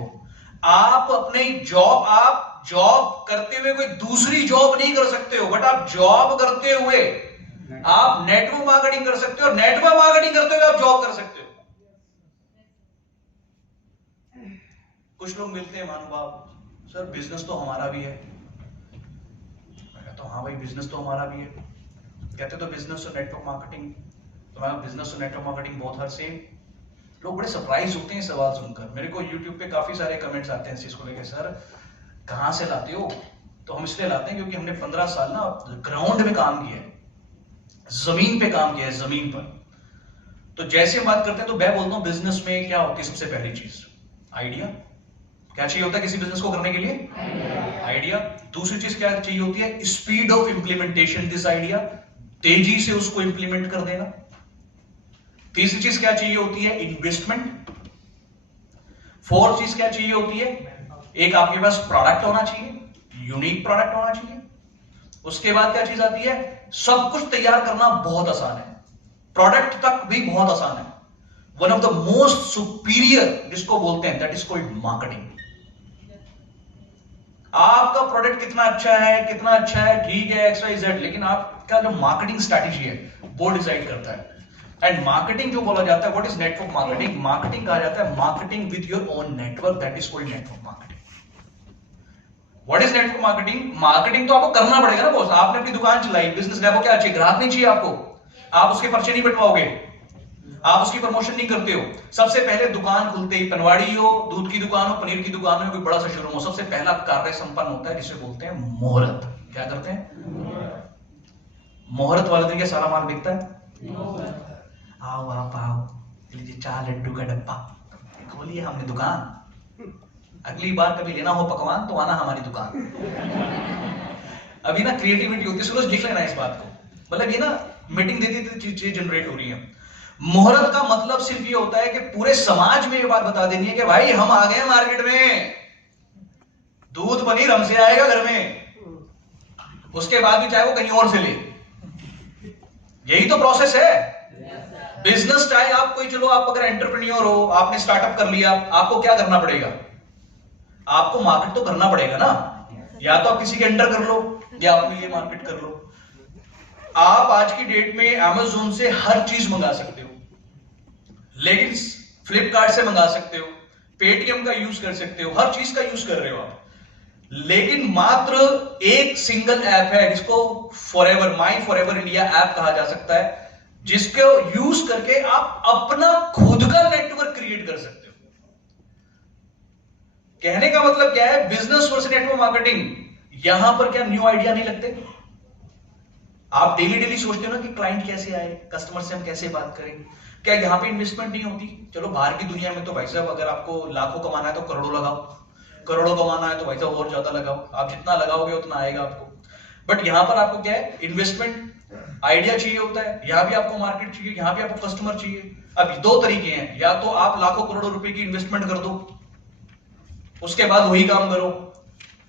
आप अपने जॉब करते हुए कोई दूसरी जॉब नहीं कर सकते हो, बट आप जॉब करते हुए आप नेटवर्क मार्केटिंग कर सकते हो, और नेटवर्क मार्केटिंग करते हुए आप जॉब कर सकते हो। कुछ लोग मिलते हैं महानुभाव, सर बिजनेस तो हमारा भी है। मैं कहता हूं हाँ भाई बिजनेस तो हमारा भी है। कहते तो बिजनेस और नेटवर्क मार्केटिंग, तो मैं बिजनेस और network marketing both are same. लोग बड़े सरप्राइज होते हैं सवाल सुनकर। मेरे को YouTube पे काफी सारे कमेंट्स आते हैं इस चीज को लेकर, सर कहां से लाते हो? तो हम इसलिए लाते हैं क्योंकि हमने 15 साल ना ग्राउंड में काम किया है, जमीन पे काम किया है, जमीन पर। तो जैसे हम बात करते हैं तो मैं बोलता हूं बिजनेस में क्या होती है सबसे पहली चीज? आइडिया। क्या चाहिए होता है किसी बिजनेस को करने के लिए? आइडिया। दूसरी चीज क्या चाहिए होती है? Speed of implementation this idea, तेजी से उसको इंप्लीमेंट कर देना। तीसरी चीज क्या चाहिए होती है? इन्वेस्टमेंट। फोर्थ चीज क्या चाहिए होती है? एक आपके पास प्रोडक्ट होना चाहिए, यूनिक प्रोडक्ट होना चाहिए। उसके बाद क्या चीज आती है? सब कुछ तैयार करना बहुत आसान है, प्रोडक्ट तक भी बहुत आसान है। One of the most superior जिसको बोलते हैं दैट इज कॉल्ड मार्केटिंग। आपका प्रोडक्ट कितना अच्छा है ठीक है XYZ, लेकिन आपका जो मार्केटिंग स्ट्रैटेजी है वो डिसाइड करता है। एंड मार्केटिंग जो बोला जाता है, what is network marketing? Marketing कहा जाता है marketing with your own network, that is called network marketing. What is network marketing? Marketing तो आपको करना पड़ेगा ना बॉस। आपने अपनी दुकान चलाई, बिजनेस डेवो क्या चाहिए? ग्राहक नहीं चाहिए आपको? आप उसके पर्चे नहीं बंटवाओगे, आप उसकी प्रमोशन नहीं करते हो। सबसे पहले दुकान खुलते ही, पनवाड़ी हो, दूध की दुकान हो, पनीर की दुकान हो, कोई बड़ा सा शोरूम हो, सबसे पहला कार्य संपन्न होता है जिसे बोलते हैं मुहूर्त। क्या करते हैं? मुहूर्त वाले दिन क्या सारा माल बिकता है? आओ आप आओ, लीजिए 4 लड्डू का डब्बा, खोलिए हमने दुकान, अगली बार कभी लेना हो पकवान तो आना हमारी दुकान। अभी ना क्रिएटिविटी होती है, सूरज देख लेना इस बात को, मतलब ये ना मीटिंग देती चीजें जनरेट हो रही है। मुहूर्त का मतलब सिर्फ ये होता है कि पूरे समाज में ये बात बता देनी है कि भाई हम आ गए मार्केट में, दूध पनीर हमसे आएगा घर में, उसके बाद भी चाहे वो कहीं और से ले। यही तो प्रोसेस है बिजनेस। चाहे आप कोई, चलो आप अगर एंटरप्रेन्योर हो, आपने स्टार्टअप कर लिया, आपको क्या करना पड़ेगा? आपको मार्केट तो करना पड़ेगा ना। या तो आप किसी के अंडर कर लो या अपने लिए मार्केट कर लो। आप आज की डेट में Amazon से हर चीज मंगा सकते हो, लेकिन फ्लिपकार्ट से मंगा सकते हो, पेटीएम का यूज कर सकते हो, हर चीज का यूज कर रहे हो आप, लेकिन मात्र एक सिंगल ऐप है जिसको फॉरएवर, माई फॉरएवर इंडिया ऐप कहा जा सकता है, जिसको यूज करके आप अपना खुद का नेटवर्क क्रिएट कर सकते हो। कहने का मतलब क्या है? Business versus network marketing. यहां पर क्या न्यू आइडिया नहीं लगते? आप डेली सोचते हो ना कि क्लाइंट कैसे आए, कस्टमर से हम कैसे बात करें। क्या यहां पे इन्वेस्टमेंट नहीं होती? चलो बाहर की दुनिया में तो भाई साहब अगर आपको लाखों कमाना है तो करोड़ों लगाओ, करोड़ों कमाना है तो भाई साहब और ज्यादा लगाओ, आप जितना लगाओगे उतना आएगा आपको। बट यहां पर आपको क्या है? इन्वेस्टमेंट आइडिया चाहिए होता है, यहाँ भी आपको मार्केट चाहिए, यहाँ भी आपको कस्टमर चाहिए। अब दो तरीके हैं, या तो आप लाखों करोड़ों रुपए की इन्वेस्टमेंट कर दो, उसके बाद वही काम करो,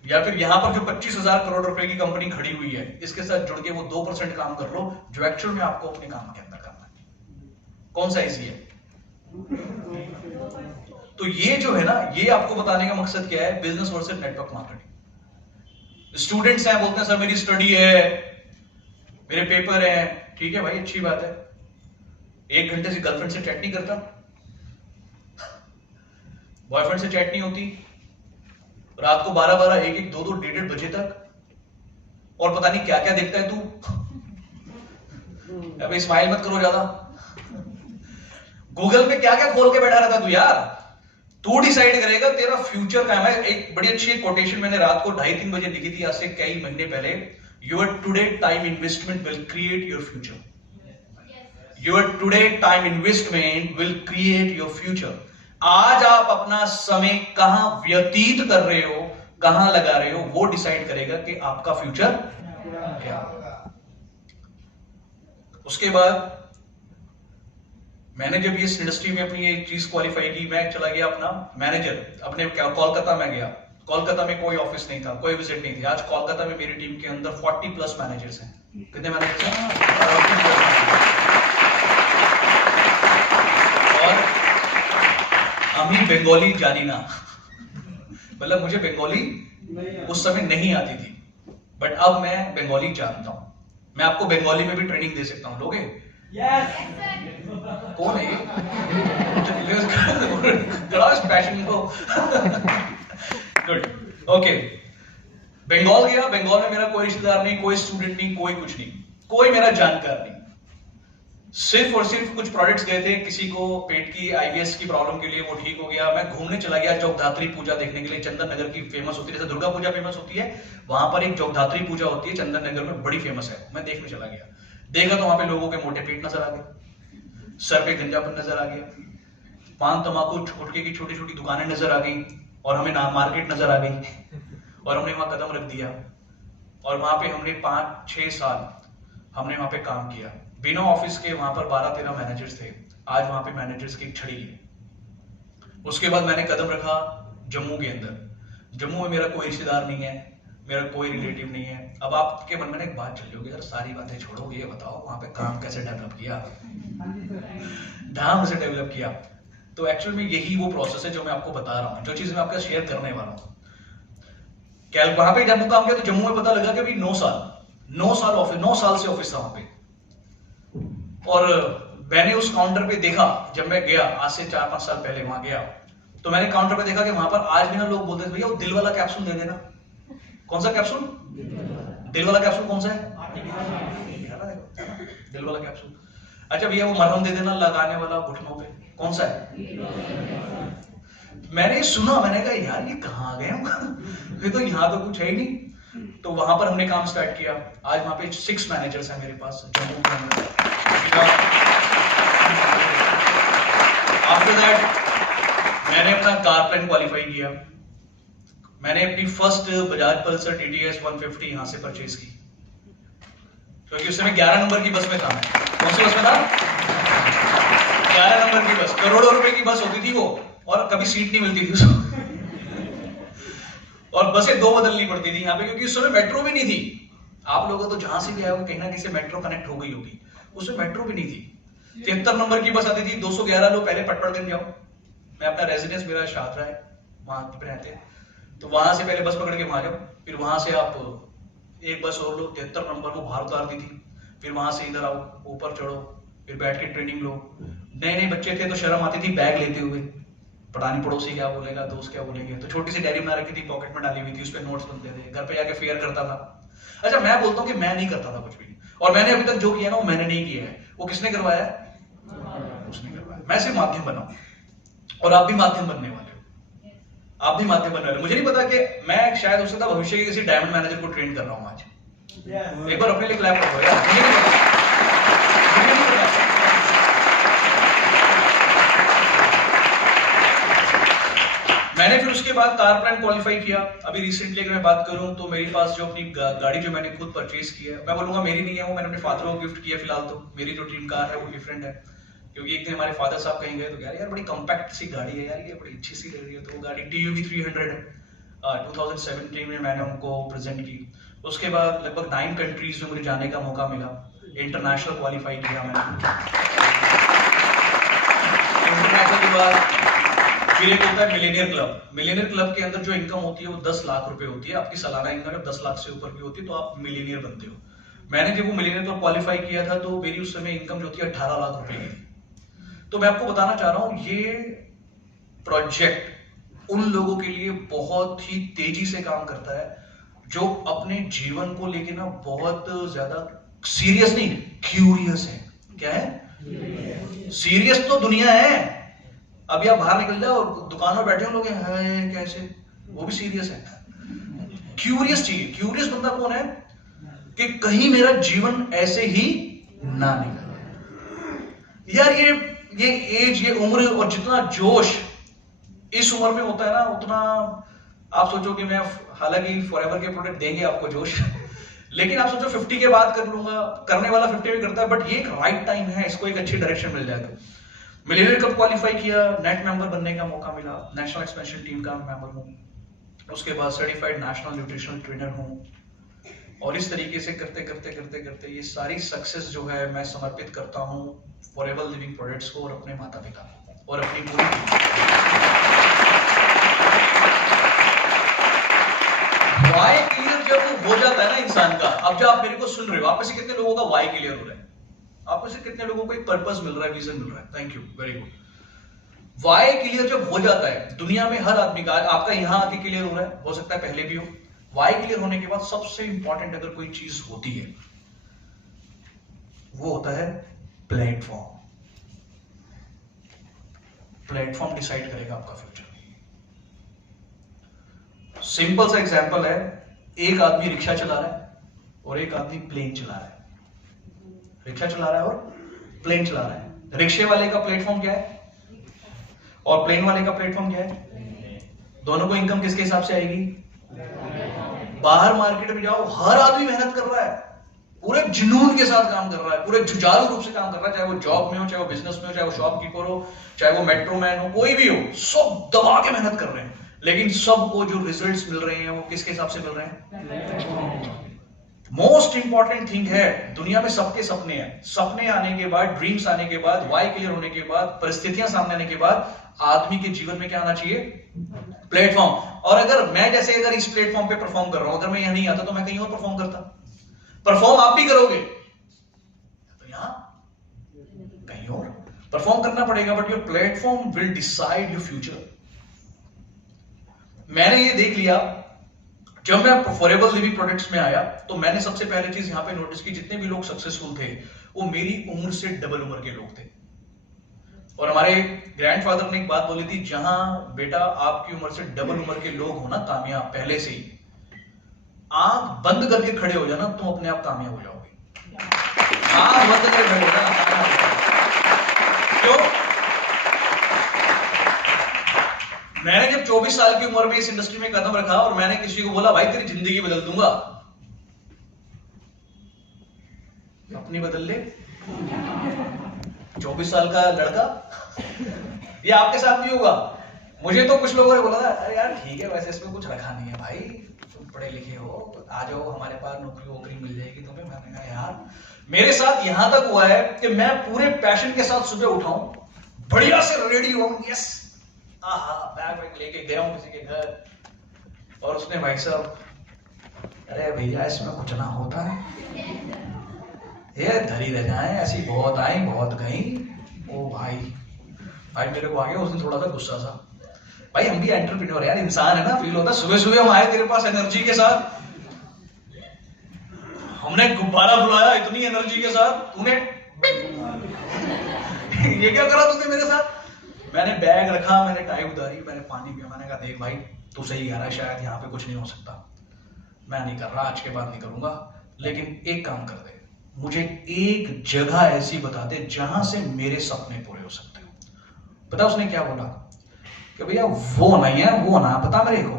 या फिर यहां पर जो 25,000 करोड़ रुपए की कंपनी खड़ी हुई है इसके साथ जुड़ के वो 2% काम कर लो जो एक्चुअल में आपको अपने काम के अंदर करना है। कौन सा इजी है? तो ये जो है ना, ये आपको बताने का मकसद क्या है, business versus network marketing. Students हैं, बोलते हैं सर मेरी स्टडी है, मेरे पेपर है, ठीक है भाई अच्छी बात है। 1 घंटे से गर्लफ्रेंड से चैट नहीं करता, बॉयफ्रेंड से चैट नहीं होती, रात को 12-12, 1-1, 2-2, 1:30 बजे तक, और पता नहीं क्या क्या देखता है तू। अबे स्माइल मत करो ज्यादा। गूगल पे क्या क्या खोल के बैठा रहता तू यार। तू डिसाइड करेगा तेरा फ्यूचर क्या है। एक बड़ी अच्छी कोटेशन मैंने रात को 2:30-3 बजे लिखी थी, आज से कई महीने पहले। Your today time investment will create your future. Your today time investment will create your future. आज आप अपना समय कहां व्यतीत कर रहे हो, कहां लगा रहे हो, वो डिसाइड करेगा कि आपका फ्यूचर क्या होगा। उसके बाद मैंने जब इस इंडस्ट्री में अपनी एक चीज क्वालिफाई की, मैं चला गया अपना मैनेजर, अपने कोलकाता में गया। कोलकाता में कोई ऑफिस नहीं था, कोई विजिट नहीं थी। आज कोलकाता में मेरी टीम के अंदर 40+ मैनेजर्स हैं। कितने मैनेजर्स हैं? और हम ही बंगाली जानी ना, मतलब मुझे बंगाली उस समय नहीं आती थी, बट अब मैं बंगाली जानता हूं। मैं आपको बंगाली में भी ट्रेनिंग दे सकता हूं, लोगे? Yes. कौन है ये? पैशन को। Good, okay. बंगाल गया, बंगाल में मेरा कोई रिश्तेदार नहीं, कोई स्टूडेंट नहीं, कोई कुछ नहीं, कोई मेरा जानकार नहीं। सिर्फ और सिर्फ कुछ प्रोडक्ट्स गए थे, किसी को पेट की IBS की प्रॉब्लम के लिए, वो ठीक हो गया। मैं घूमने चला गया जगधात्री पूजा देखने के लिए। चंदन नगर की फेमस होती है, जैसे दुर्गा पूजा फेमस होती है, वहां पर एक जगधात्री पूजा होती है चंदन नगर में, बड़ी फेमस है। मैं देखने चला गया, देखा तो वहां पे लोगों के मोटे पेट नजर आ गए, सर पे गंजापन नजर आ गया, पान तंबाकू गुटखे की छोटी छोटी दुकानें नजर आ गई, और हमें मार्केट नजर आ गई। और हमने वहां कदम रख दिया, और वहां पे हमने 5-6 साल हमने वहां पे काम किया। बिना ऑफिस के वहां पर 12-13 मैनेजर्स थे, आज वहां पे मैनेजर्स की एक छड़ी है। उसके बाद मैंने कदम रखा जम्मू के अंदर। जम्मू में मेरा कोई रिश्तेदार नहीं है, मेरा कोई रिलेटिव नहीं है। अब आपके मन में एक बात चल रही होगी, यार सारी बातें छोड़ो, ये बताओ वहां पे काम कैसे डेवलप किया, ढंग से डेवलप किया। तो एक्चुअल में यही वो प्रोसेस है जो मैं आपको बता रहा हूँ, जो चीज मैं आपका शेयर करने वाला हूँ। क्या वहां पे जम्मू काम किया तो जम्मू में पता लगा कि अभी 9 साल ऑफिस, 9 साल से ऑफिस था वहां पे। और मैंने उस काउंटर पे देखा, जब मैं गया आज से 4-5 साल पहले वहां गया, तो मैंने काउंटर पे देखा कि वहां पर आज भी ना लोग बोलते थे भैया वो दिल वाला कैप्सूल दे देना। कौन सा कैप्सूल? दिल वाला कैप्सूल कौन सा है? दिल वाला कैप्सूल। अच्छा भैया वो मरहम दे देना लगाने वाला घुटनों पे, कौन सा है? मैंने सुना, मैंने कहा यार ये कहां आ गए हम, ये तो यहाँ तो कुछ है ही नहीं। तो वहां पर हमने काम स्टार्ट किया। आज वहां पे 6 मैनेजर्स हैं मेरे पास जम्मू के अंदर। आफ्टर दैट मैंने अपना कार प्लान क्वालिफाई किया। मैंने अपनी फर्स्ट बजाज पल्सर TTS 150 यहां से परचेज की, क्योंकि उस समय 11 नंबर की बस में था। कौन सी बस में था? 11 नंबर की बस, करोड़ों रुपए की बस होती थी वो, और कभी सीट नहीं मिलती थी उसको। और बसें 2 बदलनी पड़ती थी यहाँ पे, क्योंकि उस समय मेट्रो भी नहीं थी। आप लोगों तो जहां से भी आए हो कहीं ना कहीं से मेट्रो कनेक्ट हो गई होगी, उसमें मेट्रो भी नहीं थी। 73 नंबर की बस आती थी, 211 लोग पहले पटपड़गंज जाओ। मैं अपना रेजिडेंस मेरा शाहदरा है, वहां पे रहते हैं, तो वहां से पहले बस पकड़ के वहां जाओ, फिर वहां से आप एक बस और लो 73 नंबर, वो बाहर उतारती थी। फिर वहां से इधर आओ, ऊपर चढ़ो, फिर बैठ के ट्रेनिंग लो। नए नए बच्चे थे तो शर्म आती थी बैग लेते हुए, पता नहीं पड़ोसी क्या बोलेगा, दोस्त क्या बोलेंगे। तो छोटी सी डायरी बना रखी थी, पॉकेट में डाली हुई थी, उस पर नोट्स बनते थे, घर पे जाके फेयर करता था। अच्छा मैं बोलता हूँ कि मैं नहीं करता था कुछ भी, और मैंने अभी तक जो किया ना वो मैंने नहीं किया है, वो किसने करवाया? उसने करवाया। मैं सिर्फ माध्यम बना, और आप भी माध्यम बनने वाले हो, आप भी माध्यम बनने वाले। मुझे नहीं पता कि मैं शायद हो सकता भविष्य के किसी डायमंड मैनेजर को ट्रेन कर रहा हूं आज। एक बार अपने लिए क्लैप करो यार, मुझे नहीं पता। मैंने फिर उसके बाद कार प्लान क्वालिफाई किया। अभी रिसेंटली अगर मैं बात करूं तो मेरे पास जो अपनी गाड़ी जो मैंने खुद परचेज की है, मैं बोलूंगा मेरी नहीं है वो, मैंने अपने फादर को गिफ्ट किया। फिलहाल तो मेरी जो ड्रीम कार है वो डिफरेंट है, क्योंकि एक दिन हमारे फादर साहब कहीं गए तो कह रहे यार बड़ी कॉम्पैक्ट सी गाड़ी है यार, ये बड़ी अच्छी सी लग रही है। तो वो गाड़ी TUV 300 है, 2017 में मैंने उनको प्रेजेंट की। उसके बाद लगभग 9 कंट्रीज में मुझे जाने का मौका मिला, इंटरनेशनल क्वालिफाई किया मैंने। इंटरनेशनल के बाद फिर एक होता है मिलेनियर क्लब। मिलेनियर क्लब के अंदर जो इनकम होती है वो 10 लाख रुपए होती है। आपकी सालाना इनकम जब 10 लाख से ऊपर की होती है तो आप मिलेनियर बनते हो। मैंने जब वो मिलेनियर क्लब क्वालिफाई किया था तो मेरी उस समय इनकम जो थी 18 लाख रुपए की थी। तो मैं आपको बताना चाह रहा हूं ये प्रोजेक्ट उन लोगों के लिए बहुत ही तेजी से काम करता है जो अपने जीवन को लेके ना बहुत ज्यादा सीरियस नहीं, क्यूरियस है। क्या है? सीरियस तो दुनिया है। अभी आप बाहर निकल जाओ, दुकान में बैठे हो लोग हैं कैसे, वो भी सीरियस है। क्यूरियस चाहिए। क्यूरियस बंदा कौन है कि कहीं मेरा जीवन ऐसे ही ना निकले। यार ये एज, ये उम्र और जितना जोश इस उम्र में होता है ना, उतना आप सोचो कि मैं, हालांकि फॉरएवर के प्रोडक्ट देंगे आपको जोश लेकिन आप सोचो 50 के बाद कर लूंगा, करने वाला 50 में करता है, बट ये एक राइट टाइम है, इसको एक अच्छी डायरेक्शन मिल जाए। तो मिलेनियर कप क्वालिफाई किया, नेट मेंबर बनने का मौका मिला, नेशनल एक्सपेंशन टीम का मेंबर हूं, उसके बाद सर्टिफाइड नेशनल न्यूट्रिशनल ट्रेनर हूं, और इस तरीके से करते करते करते करते ये सारी सक्सेस जो है मैं समर्पित करता हूं फॉरएवर लिविंग प्रोडक्ट्स को और अपने माता पिता को और अपनी पूरी वाई क्लियर जब हो जाता है ना इंसान का। अब जो आप मेरे को सुन रहे हो, आप में से कितने लोगों का वाई क्लियर हो रहा है? आप में से कितने लोगों को एक पर्पस मिल रहा है, विजन मिल रहा है? Thank you, very good. वाई क्लियर जब हो जाता है दुनिया में हर आदमी का, आपका यहां आके क्लियर हो रहा है, हो सकता है पहले भी हो। वाई क्लियर होने के बाद सबसे इंपॉर्टेंट अगर कोई चीज होती है वो होता है प्लेटफॉर्म। प्लेटफॉर्म डिसाइड करेगा आपका फ्यूचर। सिंपल सा एग्जांपल है, एक आदमी रिक्शा चला रहा है और एक आदमी प्लेन चला रहा है। रिक्शा चला रहा है और प्लेन चला रहा है। रिक्शे वाले का प्लेटफॉर्म क्या है और प्लेन वाले का प्लेटफॉर्म क्या है? दोनों को इनकम किसके हिसाब से आएगी? बाहर मार्केट में जाओ, हर आदमी मेहनत कर रहा है, पूरे जुनून के साथ काम कर रहा है, पूरे जुझारू रूप से काम कर रहा है, चाहे वो जॉब में हो, चाहे वो बिजनेस में हो, चाहे वो शॉपकीपर हो, चाहे वो मेट्रो मैन हो, कोई भी हो, सब दबा के मेहनत कर रहे हैं। लेकिन सबको जो रिजल्ट्स मिल रहे हैं वो किसके हिसाब से मिल रहे हैं? मोस्ट इंपॉर्टेंट थिंग है, दुनिया में सबके सपने हैं। सपने आने के बाद, ड्रीम्स आने के बाद, वाई क्लियर होने के बाद, परिस्थितियां सामने आने के बाद आदमी के जीवन में क्या आना चाहिए? प्लेटफॉर्म। और अगर मैं जैसे अगर इस प्लेटफॉर्म पे परफॉर्म कर रहा हूं, अगर मैं यहां नहीं आता तो मैं कहीं और परफॉर्म करता। परफॉर्म आप भी करोगे तो यहां कहीं और परफॉर्म करना पड़ेगा, but your platform will decide your future. मैंने ये देख लिया जब मैं फॉरएवर लिविंग प्रोडक्ट्स में आया तो मैंने सबसे पहले चीज यहां पे नोटिस की, जितने भी लोग सक्सेसफुल थे वो मेरी उम्र से डबल उम्र के लोग थे। और हमारे ग्रैंडफादर ने एक बात बोली थी, जहां बेटा आपकी उम्र से डबल उम्र के लोग हो ना कामयाब, पहले से ही आंख बंद करके खड़े हो जाना, तुम अपने आप कामयाब हो जाओगे। आंख बंद करके खड़े हो जाना। क्यों? मैंने जब 24 साल की उम्र में इस इंडस्ट्री में कदम रखा और मैंने किसी को बोला भाई तेरी जिंदगी बदल दूंगा, अपनी बदल ले। 24 साल का लड़का, ये आपके साथ भी होगा। मुझे तो कुछ लोगों ने बोला था अरे यार ठीक है, वैसे इसमें कुछ रखा नहीं है भाई, तुम पढ़े लिखे हो, आ जाओ हमारे पास, नौकरी वोकरी मिल जाएगी तुम्हें। मैंने कहा यार मेरे साथ यहां तक हुआ है कि मैं पूरे पैशन के साथ सुबह उठाऊं, बढ़िया से रेडी हूं, यस बैग वैग लेके गया हूं किसी के घर, और उसने भाई साहब अरे भैया इसमें कुछ ना होता है, ये धरी रह जाए, ऐसी बहुत आई बहुत गई। ओ भाई मेरे को आ गया उस दिन थोड़ा सा गुस्सा सा, भाई हम भी एंटरप्रेन्योर यार, इंसान है ना, फील होता है। सुबह सुबह हम आए तेरे पास एनर्जी के साथ, हमने गुब्बारा बुलाया इतनी एनर्जी के साथ, तूने ये क्या करा तूने मेरे साथ? मैंने बैग रखा, मैंने टाई उतारी, मैंने पानी पिया, मैंने कहा देख भाई तू सही कह रहा है, शायद यहाँ पे कुछ नहीं हो सकता, मैं नहीं कर रहा, आज के बाद नहीं करूंगा, लेकिन एक काम कर दे, मुझे एक जगह ऐसी बता दे जहां से मेरे सपने पूरे हो सकते हो। पता उसने क्या बोला? कि भैया वो नहीं है, वो ना पता मेरे को,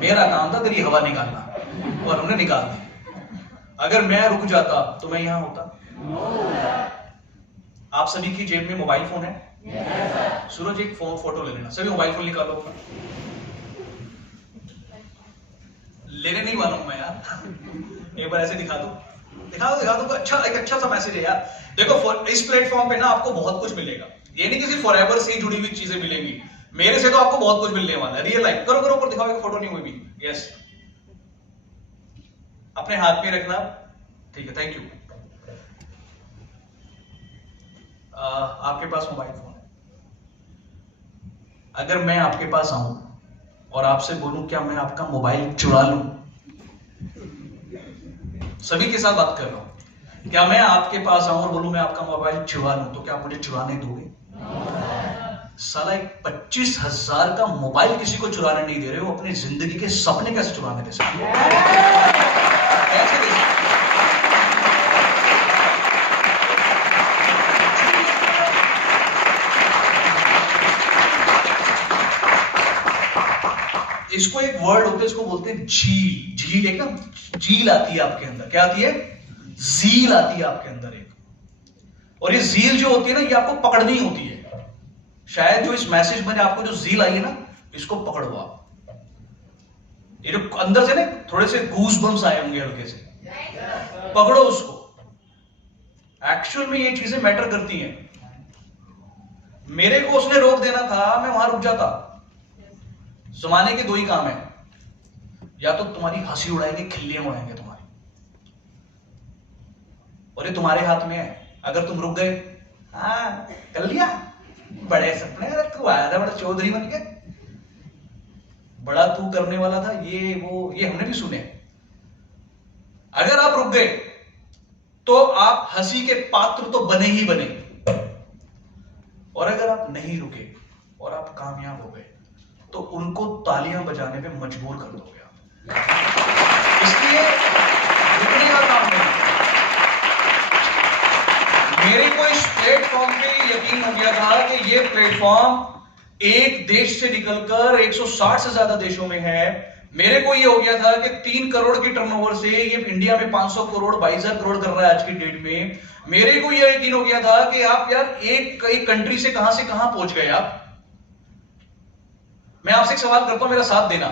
मेरा काम था तेरी हवा निकालना, और हमने निकाल दी। अगर मैं रुक जाता तो मैं यहां होता? आप सभी की जेब में मोबाइल फोन है? सूरज एक फोटो ले लेना, सभी मोबाइल फोन निकालो अपना। लेने नहीं वाला हूं मैं यार, एक बार ऐसे दिखा दो, दिखा दो, अच्छा एक अच्छा सा मैसेज है यार। देखो इस प्लेटफॉर्म पे ना आपको बहुत कुछ मिलेगा, ये नहीं किसी फॉरएवर से जुड़ी हुई चीजें मिलेंगी, मेरे से तो आपको बहुत कुछ मिलने वाला है, रियल लाइफ। करो करो ऊपर दिखाओ, फोटो नहीं हुई भी, यस, अपने हाथ में रखना, ठीक है, थैंक यू। आपके पास मोबाइल फोन है, अगर मैं आपके पास आऊं और आपसे बोलूं क्या मैं आपका मोबाइल चुरा लूं, सभी के साथ बात कर रहा हूं, क्या मैं आपके पास आऊं और बोलूं मैं आपका मोबाइल चुरा लूं, तो क्या आप मुझे चुराने दोगे? साला एक 25,000 का मोबाइल किसी को चुराने नहीं दे रहे हो, अपनी जिंदगी के सपने कैसे चुराने दे सकते हो? कैसे दे सकते हो? इसको एक वर्ड होता है, इसको बोलते हैं झील। झील एक ना झील आती है आपके अंदर, क्या आती है? झील आती है आपके अंदर एक, और ये झील जो होती है ना, ये आपको पकड़नी होती है। शायद जो इस मैसेज में आपको जो झील आई है ना, इसको पकड़ो आप। ये जो अंदर से ना थोड़े से गूस बम्स आए होंगे हल्के से, पकड़ो उसको। एक्चुअल में ये चीजें मैटर करती हैं। मेरे को उसने रोक देना था, मैं वहां रुक जाता। जमाने के दो ही काम है, या तो तुम्हारी हंसी उड़ाएंगे, खिल्लियां उड़ाएंगे तुम्हारी, और ये तुम्हारे हाथ में है। अगर तुम रुक गए, हाँ कर लिया, बड़े सपने, अरे तू आया था बड़ा चौधरी बन के, बड़ा तू करने वाला था, ये वो, ये हमने भी सुने। अगर आप रुक गए तो आप हंसी के पात्र तो बने ही बने, और अगर आप नहीं रुके और आप कामयाब हो गए तो उनको तालियां बजाने पे मजबूर कर दोगे आप। इसलिए रुकने का काम नहीं। मेरे को इस प्लेटफॉर्म पे यकीन हो गया था कि ये प्लेटफॉर्म एक देश से निकलकर 160 से ज्यादा देशों में है। मेरे को ये हो गया था कि 3 करोड़ की टर्नओवर से ये इंडिया में 500 करोड़ 22 करोड़ कर रहा है आज की डेट में। मेरे को ये यकीन हो गया था कि आप यार एक कंट्री से कहां पहुंच गए आप। मैं आपसे एक सवाल करता हूं, मेरा साथ देना।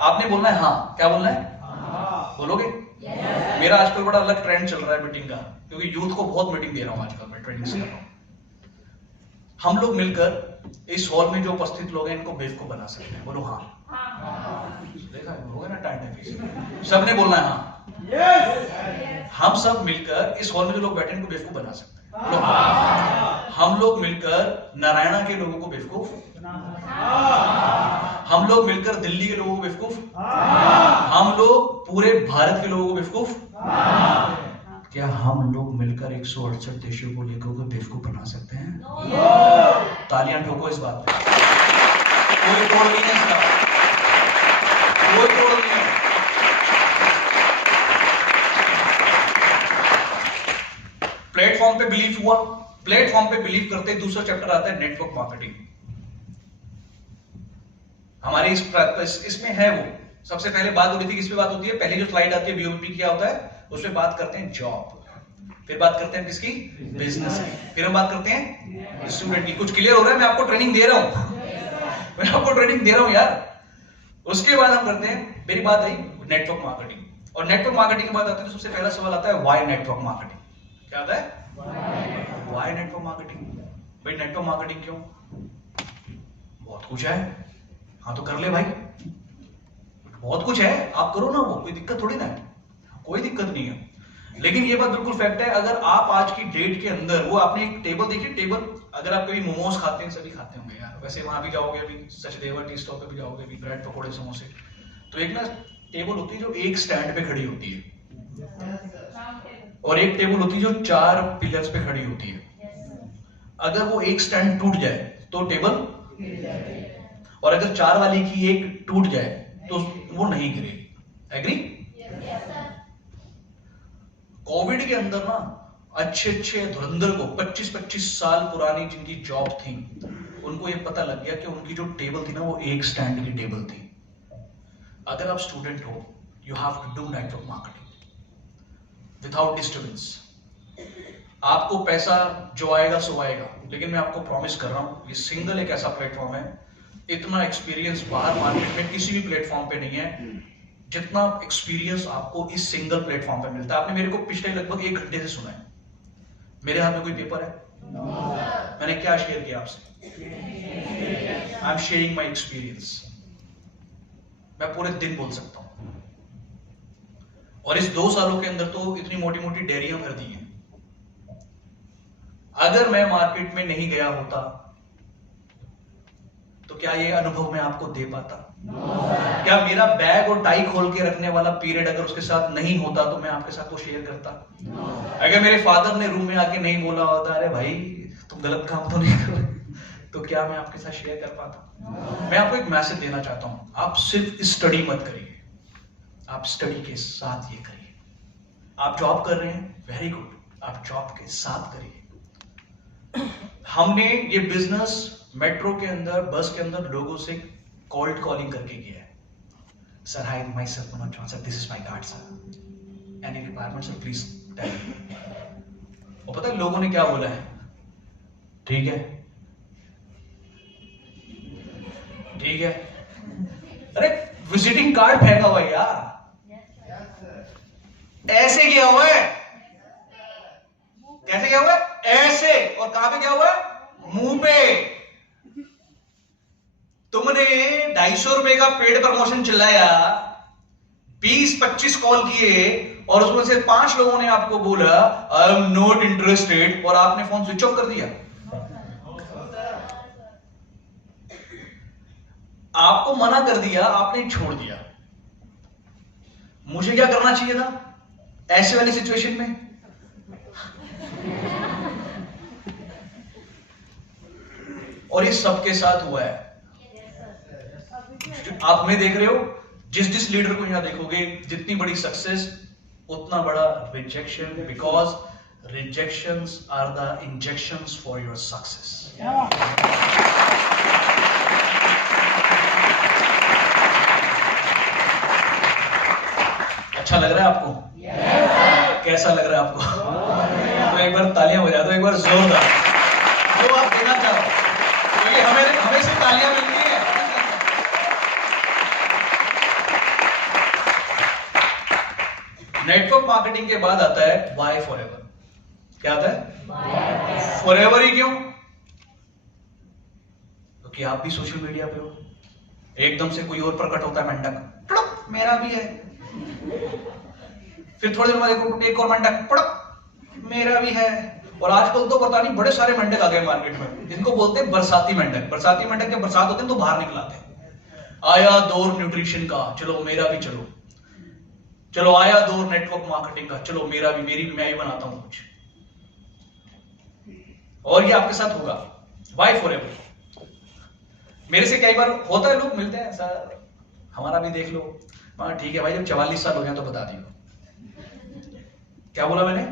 आपने बोलना है हाँ, क्या बोलना है? बोलोगे? मेरा आजकल बड़ा अलग ट्रेंड चल रहा है मीटिंग का, क्योंकि यूथ को बहुत मीटिंग दे रहा हूं आजकल, मैं ट्रेनिंग से कर रहा हूं। हम लोग मिलकर इस हॉल में जो उपस्थित लोग हैं इनको बेवकूफ बना सकते हैं। बोलो हाँ। देखा होगा ना टाइम, सबने बोलना है हाँ। हम सब मिलकर इस हॉल में जो लोग बैठे इनको बेवकूफ बना सकते हैं। बोलो हाँ। हम लोग मिलकर नारायणा के लोगों को बेवकूफ, हम लोग मिलकर दिल्ली के लोगों को बेवकूफ, हम लोग पूरे भारत के लोगों को बेवकूफ, क्या हम लोग मिलकर 168 देशों को लेकर बेवकूफ बना सकते हैं? तालियां ठोको इस बात पे। कोई तोड़ नहीं है इसका, कोई तोड़ नहीं है। प्लेटफॉर्म पे बिलीव हुआ, प्लेटफॉर्म पे बिलीव करते दूसरा चैप्टर आता है नेटवर्क मार्केटिंग। हमारे इसमें है वो सबसे पहले बात हो रही थी, किस पे बात होती है? पहली जो स्लाइड आती है बीओपी क्या होता है, उसमें बात करते हैं जॉब, फिर बात करते हैं किसकी? बिजनेस की, फिर हम बात करते हैं स्टूडेंट की। कुछ क्लियर हो रहा है? मैं आपको ट्रेनिंग दे रहा हूं, मैं आपको ट्रेनिंग दे रहा हूं यार। उसके बाद हम करते हैं, मेरी बात आई नेटवर्क मार्केटिंग, और नेटवर्क मार्केटिंग की बात आती है तो सबसे पहला सवाल आता है व्हाई नेटवर्क मार्केटिंग। क्या आता है? Why network marketing. भाई नेटवर्क मार्केटिंग क्यों? बहुत कुछ है। हाँ तो कर ले भाई, बहुत कुछ है, आप करो ना, वो कोई दिक्कत थोड़ी ना है, कोई दिक्कत नहीं है। लेकिन ये बात बिल्कुल फैक्ट है, अगर आप आज की डेट के अंदर, वो आपने एक टेबल देखी, टेबल, अगर आप कभी मोमोज खाते हैं, सभी खाते होंगे यार, वैसे वहां भी जाओगे, अभी सचदेवा टी स्टॉल पे भी जाओगे, अभी ब्रेड पकौड़े समोसे, तो एक ना टेबल होती है जो एक स्टैंड पे खड़ी होती है, और एक टेबल होती है जो 4 पिलर्स पे खड़ी होती है। अगर वो एक स्टैंड टूट जाए तो टेबल, और अगर 4 वाली की एक टूट जाए तो वो नहीं गिरेगी। एग्री? कोविड के अंदर ना अच्छे धुरंधर को 25-25 साल पुरानी जिनकी जॉब थी, उनको ये पता लग गया कि उनकी जो टेबल थी ना वो एक स्टैंड की टेबल थी। अगर आप स्टूडेंट हो, you have to do network marketing without disturbance. आपको पैसा जो आएगा सो आएगा, लेकिन मैं आपको प्रॉमिस कर रहा हूं ये सिंगल एक ऐसा प्लेटफॉर्म है, इतना एक्सपीरियंस बाहर मार्केट में किसी भी प्लेटफॉर्म पे नहीं है जितना एक्सपीरियंस आपको इस सिंगल प्लेटफॉर्म पे मिलता है। आपने मेरे को पिछले लगभग 1 घंटे से सुना है। मेरे हाथ में कोई पेपर है? मैंने क्या शेयर किया आपसे? I am sharing my experience. मैं पूरे दिन बोल सकता हूं, और इस 2 सालों के अंदर तो इतनी मोटी मोटी डेयरियां भर दी हैं। अगर मैं मार्केट में नहीं गया होता तो क्या ये अनुभव मैं आपको दे पाता? क्या मेरा बैग और टाई खोल के रखने वाला पीरियड अगर उसके साथ नहीं होता तो मैं आपके साथ वो शेयर करता? अगर मेरे फादर ने रूम में आके नहीं बोला होता अरे भाई तुम गलत काम तो नहीं कर रहे, तो क्या मैं आपके साथ शेयर कर पाता? मैं आपको एक मैसेज देना चाहता हूं, आप सिर्फ स्टडी मत करिए, आप स्टडी के साथ ये करिए। आप जॉब कर रहे हैं, वेरी गुड, आप जॉब के साथ करिए। हमने ये बिजनेस मेट्रो के अंदर, बस के अंदर लोगों से कोल्ड कॉलिंग करके किया है। Sir hi, myself Manoj John sir, this is my card sir, any requirement sir please tell me. और पता है लोगों ने क्या बोला है? ठीक है, ठीक है। अरे विजिटिंग कार्ड फेंका हुआ है यार, ऐसे किया हुआ है, कैसे क्या हुआ है? ऐसे। और कहां पे क्या हुआ है? मुंह पे। तुमने 250 रुपए का पेड प्रमोशन चलाया, 20-25 कॉल किए, और उसमें से 5 लोगों ने आपको बोला आई एम नॉट इंटरेस्टेड, और आपने फोन स्विच ऑफ कर दिया। आपको मना कर दिया, आपने छोड़ दिया। मुझे क्या करना चाहिए था ऐसे वाली सिचुएशन में? और ये सबके साथ हुआ है। आप में देख रहे हो, जिस लीडर को यहां देखोगे, जितनी बड़ी सक्सेस उतना बड़ा rejection, because rejections are the injections for your success. अच्छा लग रहा है आपको? कैसा लग रहा है आपको? तो एक बार तालियां बजा दो, एक बार जोरदार जो आप देना चाहो, क्योंकि हमें से तालियां मिलती है। नेटवर्क मार्केटिंग के बाद आता है वाई फॉरएवर। क्या आता है? फॉरएवर ही क्यों? क्योंकि आप भी सोशल मीडिया पे हो, एकदम से कोई और प्रकट होता है मेंढक, मेरा भी है। फिर थोड़ी देर बाद एक और मेंढक, मेरा भी है। और आजकल तो पता नहीं बड़े सारे मेंढक आ गए मार्केट में, जिनको बोलते हैं बरसाती मेंढक। बरसाती मेंढक जब बरसात होते हैं तो बाहर निकलाते हैं। आया दौर न्यूट्रिशन का, चलो मेरा भी चलो, चलो आया दौर नेटवर्क मार्केटिंग का, चलो मेरा भी, मेरी भी, मैं ही बनाता हूं कुछ। और ये आपके साथ होगा। Why forever. मेरे से कई बार होता है, लोग मिलते हैं, सर हमारा भी देख लो। हाँ ठीक है भाई, जब 44 साल हो गया तो बता दियो। क्या बोला मैंने?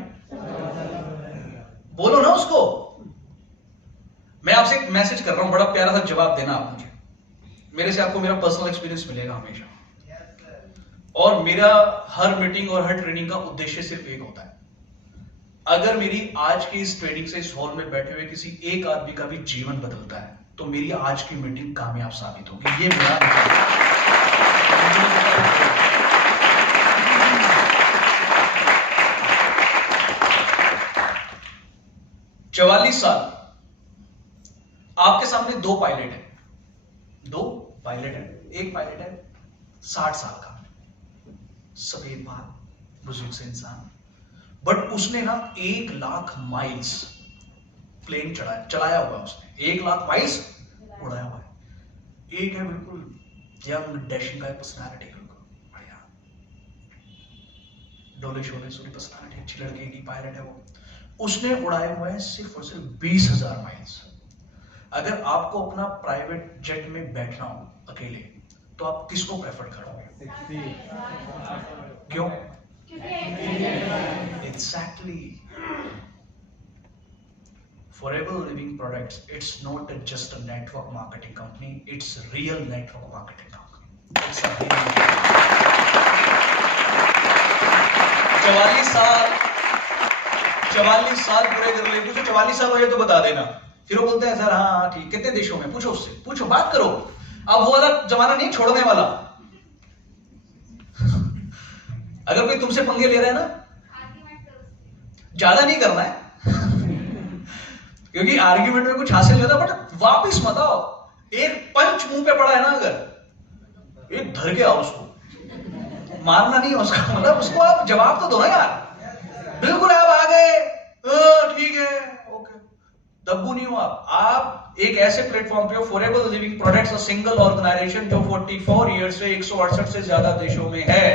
बोलो ना उसको। मैं आपसे एक मैसेज कर रहा हूं, बड़ा प्यारा सा जवाब देना आप मुझे। मेरे से आपको मेरा पर्सनल एक्सपीरियंस मिलेगा हमेशा, और मेरा हर मीटिंग और हर ट्रेनिंग का उद्देश्य सिर्फ एक होता है, अगर मेरी आज की इस ट्रेनिंग से इस हॉल में बैठे हुए किसी एक आदमी का भी जीवन बदलता है तो मेरी आज की मीटिंग कामयाब साबित होगी। ये मेरा 44 साल, आपके सामने 2 पायलट हैं, 2 पायलट हैं। एक पायलट है 60 साल का, सफेद बाल, बुजुर्ग से इंसान, बट उसने ना 1 लाख माइल्स प्लेन चलाया हुआ है। उसने 1 लाख माइल्स उड़ाया हुआ है। एक है बिल्कुल यंग डैशिंग का पर्सनालिटी, बिल्कुल बढ़िया, डोले शोले सूरी पर्सनालिटी, अच्छी लड़की की पायलट है वो। उसने उड़ाए हुए हैं सिर्फ और सिर्फ 20,000 माइल्स। अगर आपको अपना प्राइवेट जेट में बैठना हो अकेले, तो आप किसको प्रेफर करोगे? क्यों? Exactly. Forever Living Products, it's not just a network marketing company, it's real network marketing company. It's a real 44 साल पूरे कर ले। पूछो 44 साल हो जाए तो बता देना। फिर वो बोलते हैं सर हाँ ठीक, कितने देशों में, पूछो उससे, पूछो, बात करो। अब वो वाला जमाना नहीं छोड़ने वाला। अगर कोई तुमसे पंगे ले रहा है ना, ज्यादा नहीं करना है क्योंकि आर्ग्यूमेंट में कुछ हासिल नहीं होता, बट वापिस मत आओ। एक पंच मुंह पे पड़ा है ना, अगर एक धर के आओ उसको, मारना नहीं है उसका, मतलब उसको आप जवाब तो दो ना यार। बिल्कुल आप आ गए ठीक है ओके, दब्बू नहीं हो आप एक ऐसे प्लेटफॉर्म पे हो, Forever Living Products, single organisation जो 44 ईयर्स से 168 से ज्यादा देशों में है।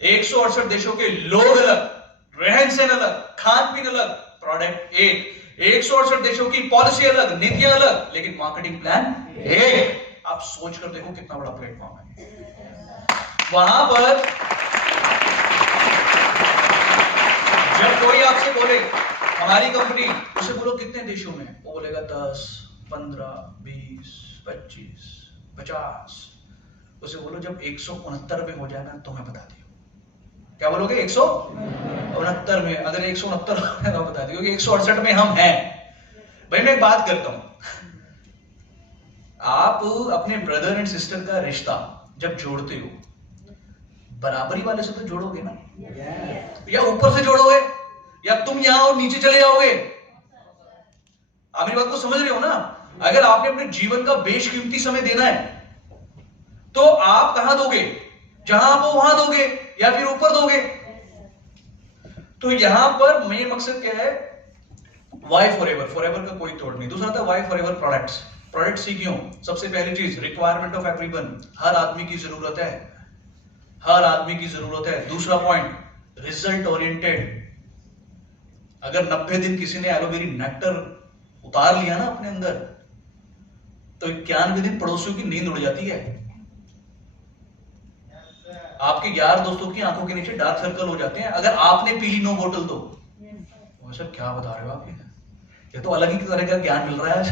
168 देशों के लोग अलग, रहन सहन अलग, खान पीन अलग, प्रोडक्ट एक। 168 देशों की पॉलिसी अलग, नीतियां अलग, लेकिन मार्केटिंग प्लान एक। आप सोच कर देखो कितना बड़ा प्लेटफॉर्म है। वहां पर जब कोई आपसे बोले हमारी कंपनी, उसे बोलो कितने देशों में, वो बोलेगा 10, 15, 20, 25, 50। उसे बोलो जब 169 में हो जाएगा तो मैं बता दियो। क्या बोलोगे? 169 में। अगर 169 तो बता दियो कि 168 में हम हैं। भाई मैं एक बात करता हूं, आप अपने ब्रदर एंड सिस्टर का रिश्ता जब जोड़ते हो, बराबरी वाले से तो जोड़ोगे ना, या ऊपर से जोड़ोगे, या तुम यहां और नीचे चले जाओगे? आप मेरी बात को समझ रहे हो ना? अगर आपने अपने जीवन का बेशकीमती समय देना है तो आप कहां दोगे? जहां आप हो वहां दोगे, या फिर ऊपर दोगे? तो यहां पर मेन मकसद क्या है? वाई फॉरएवर, फॉरएवर का कोई तोड़ नहीं। दूसरा था वाई फॉरएवर प्रोडक्ट्स। प्रोडक्ट्स ही क्यों? सबसे पहली चीज, रिक्वायरमेंट ऑफ एवरीवन, हर आदमी की जरूरत है, हर आदमी की जरूरत है। दूसरा पॉइंट, रिजल्ट ओरिएंटेड। अगर 90 दिन किसी ने एलोवेरी नेक्टर उतार लिया ना अपने अंदर, तो 91 दिन पड़ोसियों की नींद उड़ जाती है। आपके यार दोस्तों की आंखों के नीचे डार्क सर्कल हो जाते हैं अगर आपने पी ली 9 बोतल तो। वैसे क्या बता रहे हो आप? ये तो अलग ही तरह का ज्ञान मिल रहा है आज।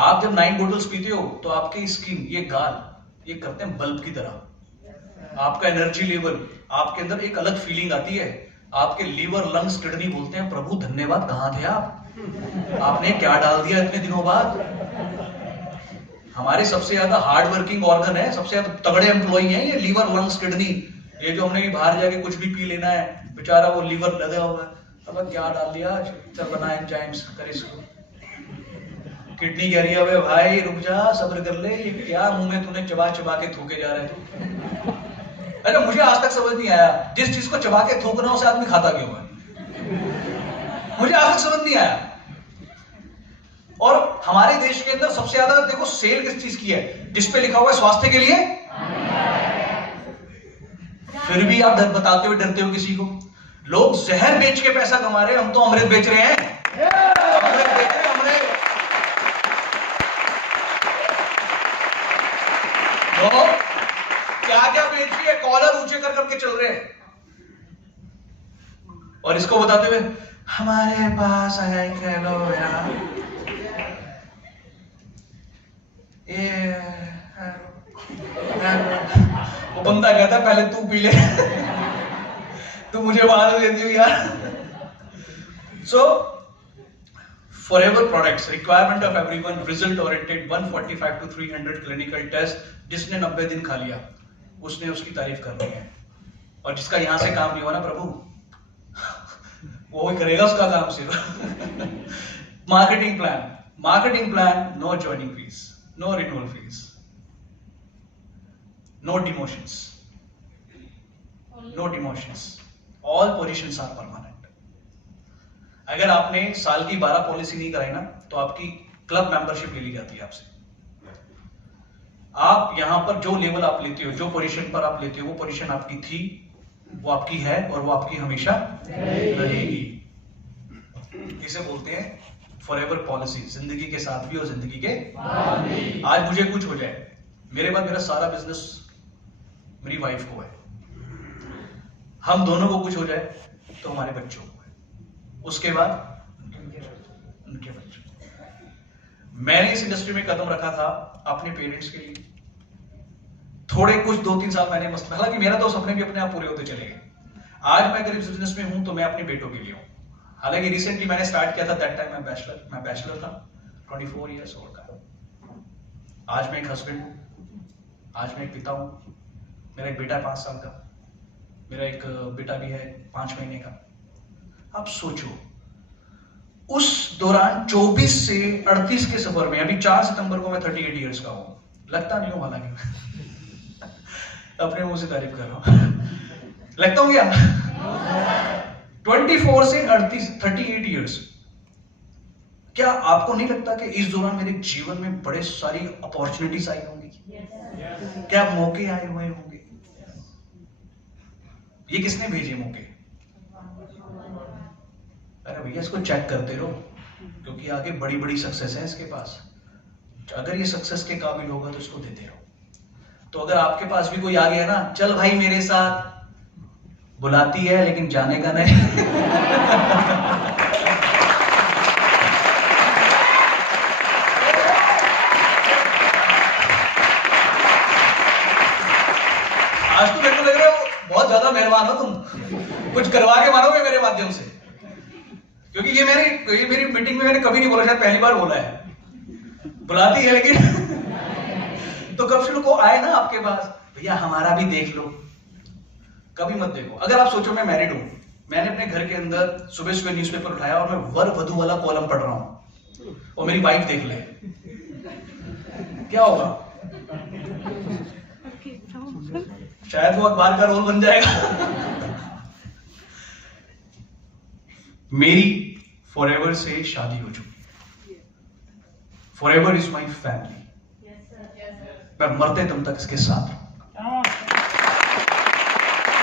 आप जब 9 बोतल्स पीते हो तो आपकी स्किन, ये गाल, ये करते हैं बल्ब की तरह। आपका एनर्जी लेवल, आपके अंदर एक अलग फीलिंग आती है। आपके लीवर, लंग्स, किडनी बोलते हैं प्रभु धन्यवाद, कहां थे आप? आपने क्या डाल दिया इतने दिनों बाद? हमारे सबसे ज्यादा हार्ड वर्किंग ऑर्गन है, सबसे ज्यादा तगड़े एम्प्लॉई हैं ये लीवर, लंग्स, किडनी। ये जो हमने भी बाहर जाके कुछ भी पी लेना है, बेचारा वो लीवर लगा हुआ है, अब क्या डाल दिया आज, चल बना एंजाइम्स कर इसको। किडनी कह रही है भाई रुक जा, सब्र कर ले, ये क्या मुंह में तूने चबा चबा के थूके जा रहे तू? अरे मुझे आज तक समझ नहीं आया, जिस चीज को चबा के थूकना उसे आदमी खाता क्यों है? मुझे आज तक समझ नहीं आया। और हमारे देश के अंदर सबसे ज्यादा देखो सेल किस चीज की है? जिस पे लिखा हुआ है स्वास्थ्य के लिए, फिर भी आप बताते हुए डरते हो किसी को। लोग जहर बेच के पैसा कमा रहे हैं, हम तो अमृत बेच रहे हैं। अमृत बेच रहे हैं, अमृत। तो क्या क्या बेच रही है? कॉलर ऊंचे कर करके चल रहे हैं, और इसको बताते हुए हमारे पास है खेलो यार, वो बंदा कहता है पहले तू पी ले तू मुझे वहां दे दियो यार। So forever products, requirement of everyone, result oriented, 145 to 300 clinical test. जिसने 90 दिन खा लिया उसने उसकी तारीफ करनी है, और जिसका यहां से काम नहीं हुआ ना प्रभु, वो ही करेगा उसका काम सिर्फ। Marketing plan, marketing plan, no joining fees, no renewal fees, no demotions, no demotions, all positions are permanent। अगर आपने साल की 12 पॉलिसी नहीं कराई ना तो आपकी क्लब मेंबरशिप ले ली जाती है आपसे। आप यहां पर जो लेवल आप लेते हो, जो पोजीशन पर आप लेते हो, वो पोजीशन आपकी थी, वो आपकी है, और वो आपकी हमेशा रहेगी। इसे बोलते हैं फॉरएवर पॉलिसी, जिंदगी के साथ भी और जिंदगी के बाद भी। आज मुझे कुछ हो जाए, मेरे बाद मेरा सारा बिजनेस मेरी वाइफ को है, हम दोनों को कुछ हो जाए तो हमारे बच्चों को है। उसके बाद उनके बच्चे। मैंने इस इंडस्ट्री में कदम रखा था अपने पेरेंट्स के लिए। थोड़े कुछ 2-3 साल मैंने मस्त, हालांकि मेरा तो सपने भी अपने आप पूरे होते चले गए। आज मैं अगर इस बिजनेस में हूं तो मैं अपने बेटों के लिए हूं। हालांकि रिसेंटली मैंने स्टार्ट किया था, दैट टाइम मैं बैचलर था, 24 इयर्स ओल्ड का। आज मैं एक हस्बैंड हूं, आज मैं एक पिता हूं। मेरा एक बेटा है 5 साल का, मेरा एक बेटा भी है 5 महीने का। अब सोचो उस दौरान 24 से 38 के सफर में, अभी 4 सितंबर को मैं 38 इयर्स का हूं, लगता नहीं हूं हालांकि अपने मुंह से तारीफ कर रहा हूं। लगता हूं क्या? 24 से 38 इयर्स। क्या आपको नहीं लगता कि इस दौरान मेरे जीवन में बड़े सारी अपॉर्चुनिटीज आई होंगी? क्या मौके आए हुए होंगे? ये किसने भेजे मौके? अरे भैया इसको चेक करते रहो, क्योंकि आगे बड़ी बड़ी सक्सेस है इसके पास। अगर ये सक्सेस के काबिल होगा तो इसको देते रहो। तो अगर आपके पास भी कोई आ गया ना, चल भाई मेरे साथ, बुलाती है लेकिन जाने का नहीं। आज तो मेरे को लग रहा है बहुत ज्यादा मेहरबान हो तुम, कुछ करवा के मानोगे मेरे माध्यम से, क्योंकि ये मेरी मीटिंग में मैंने कभी नहीं बोला, शायद पहली बार बोला है। बुलाती है लेकिन तो कब से को आए ना आपके पास, भैया हमारा भी देख लो। कभी मत देखो। अगर आप सोचो मैं मैरिड हूं, मैंने अपने घर के अंदर सुबह सुबह न्यूज़पेपर उठाया और मैं वर वधू वाला कॉलम पढ़ रहा हूं, और मेरी वाइफ देख ले, क्या होगा? शायद वो अखबार का रोल बन जाएगा। मेरी फॉरएवर से शादी हो चुकी। Forever is my family. मैं मरते दम तक इसके साथ हूं।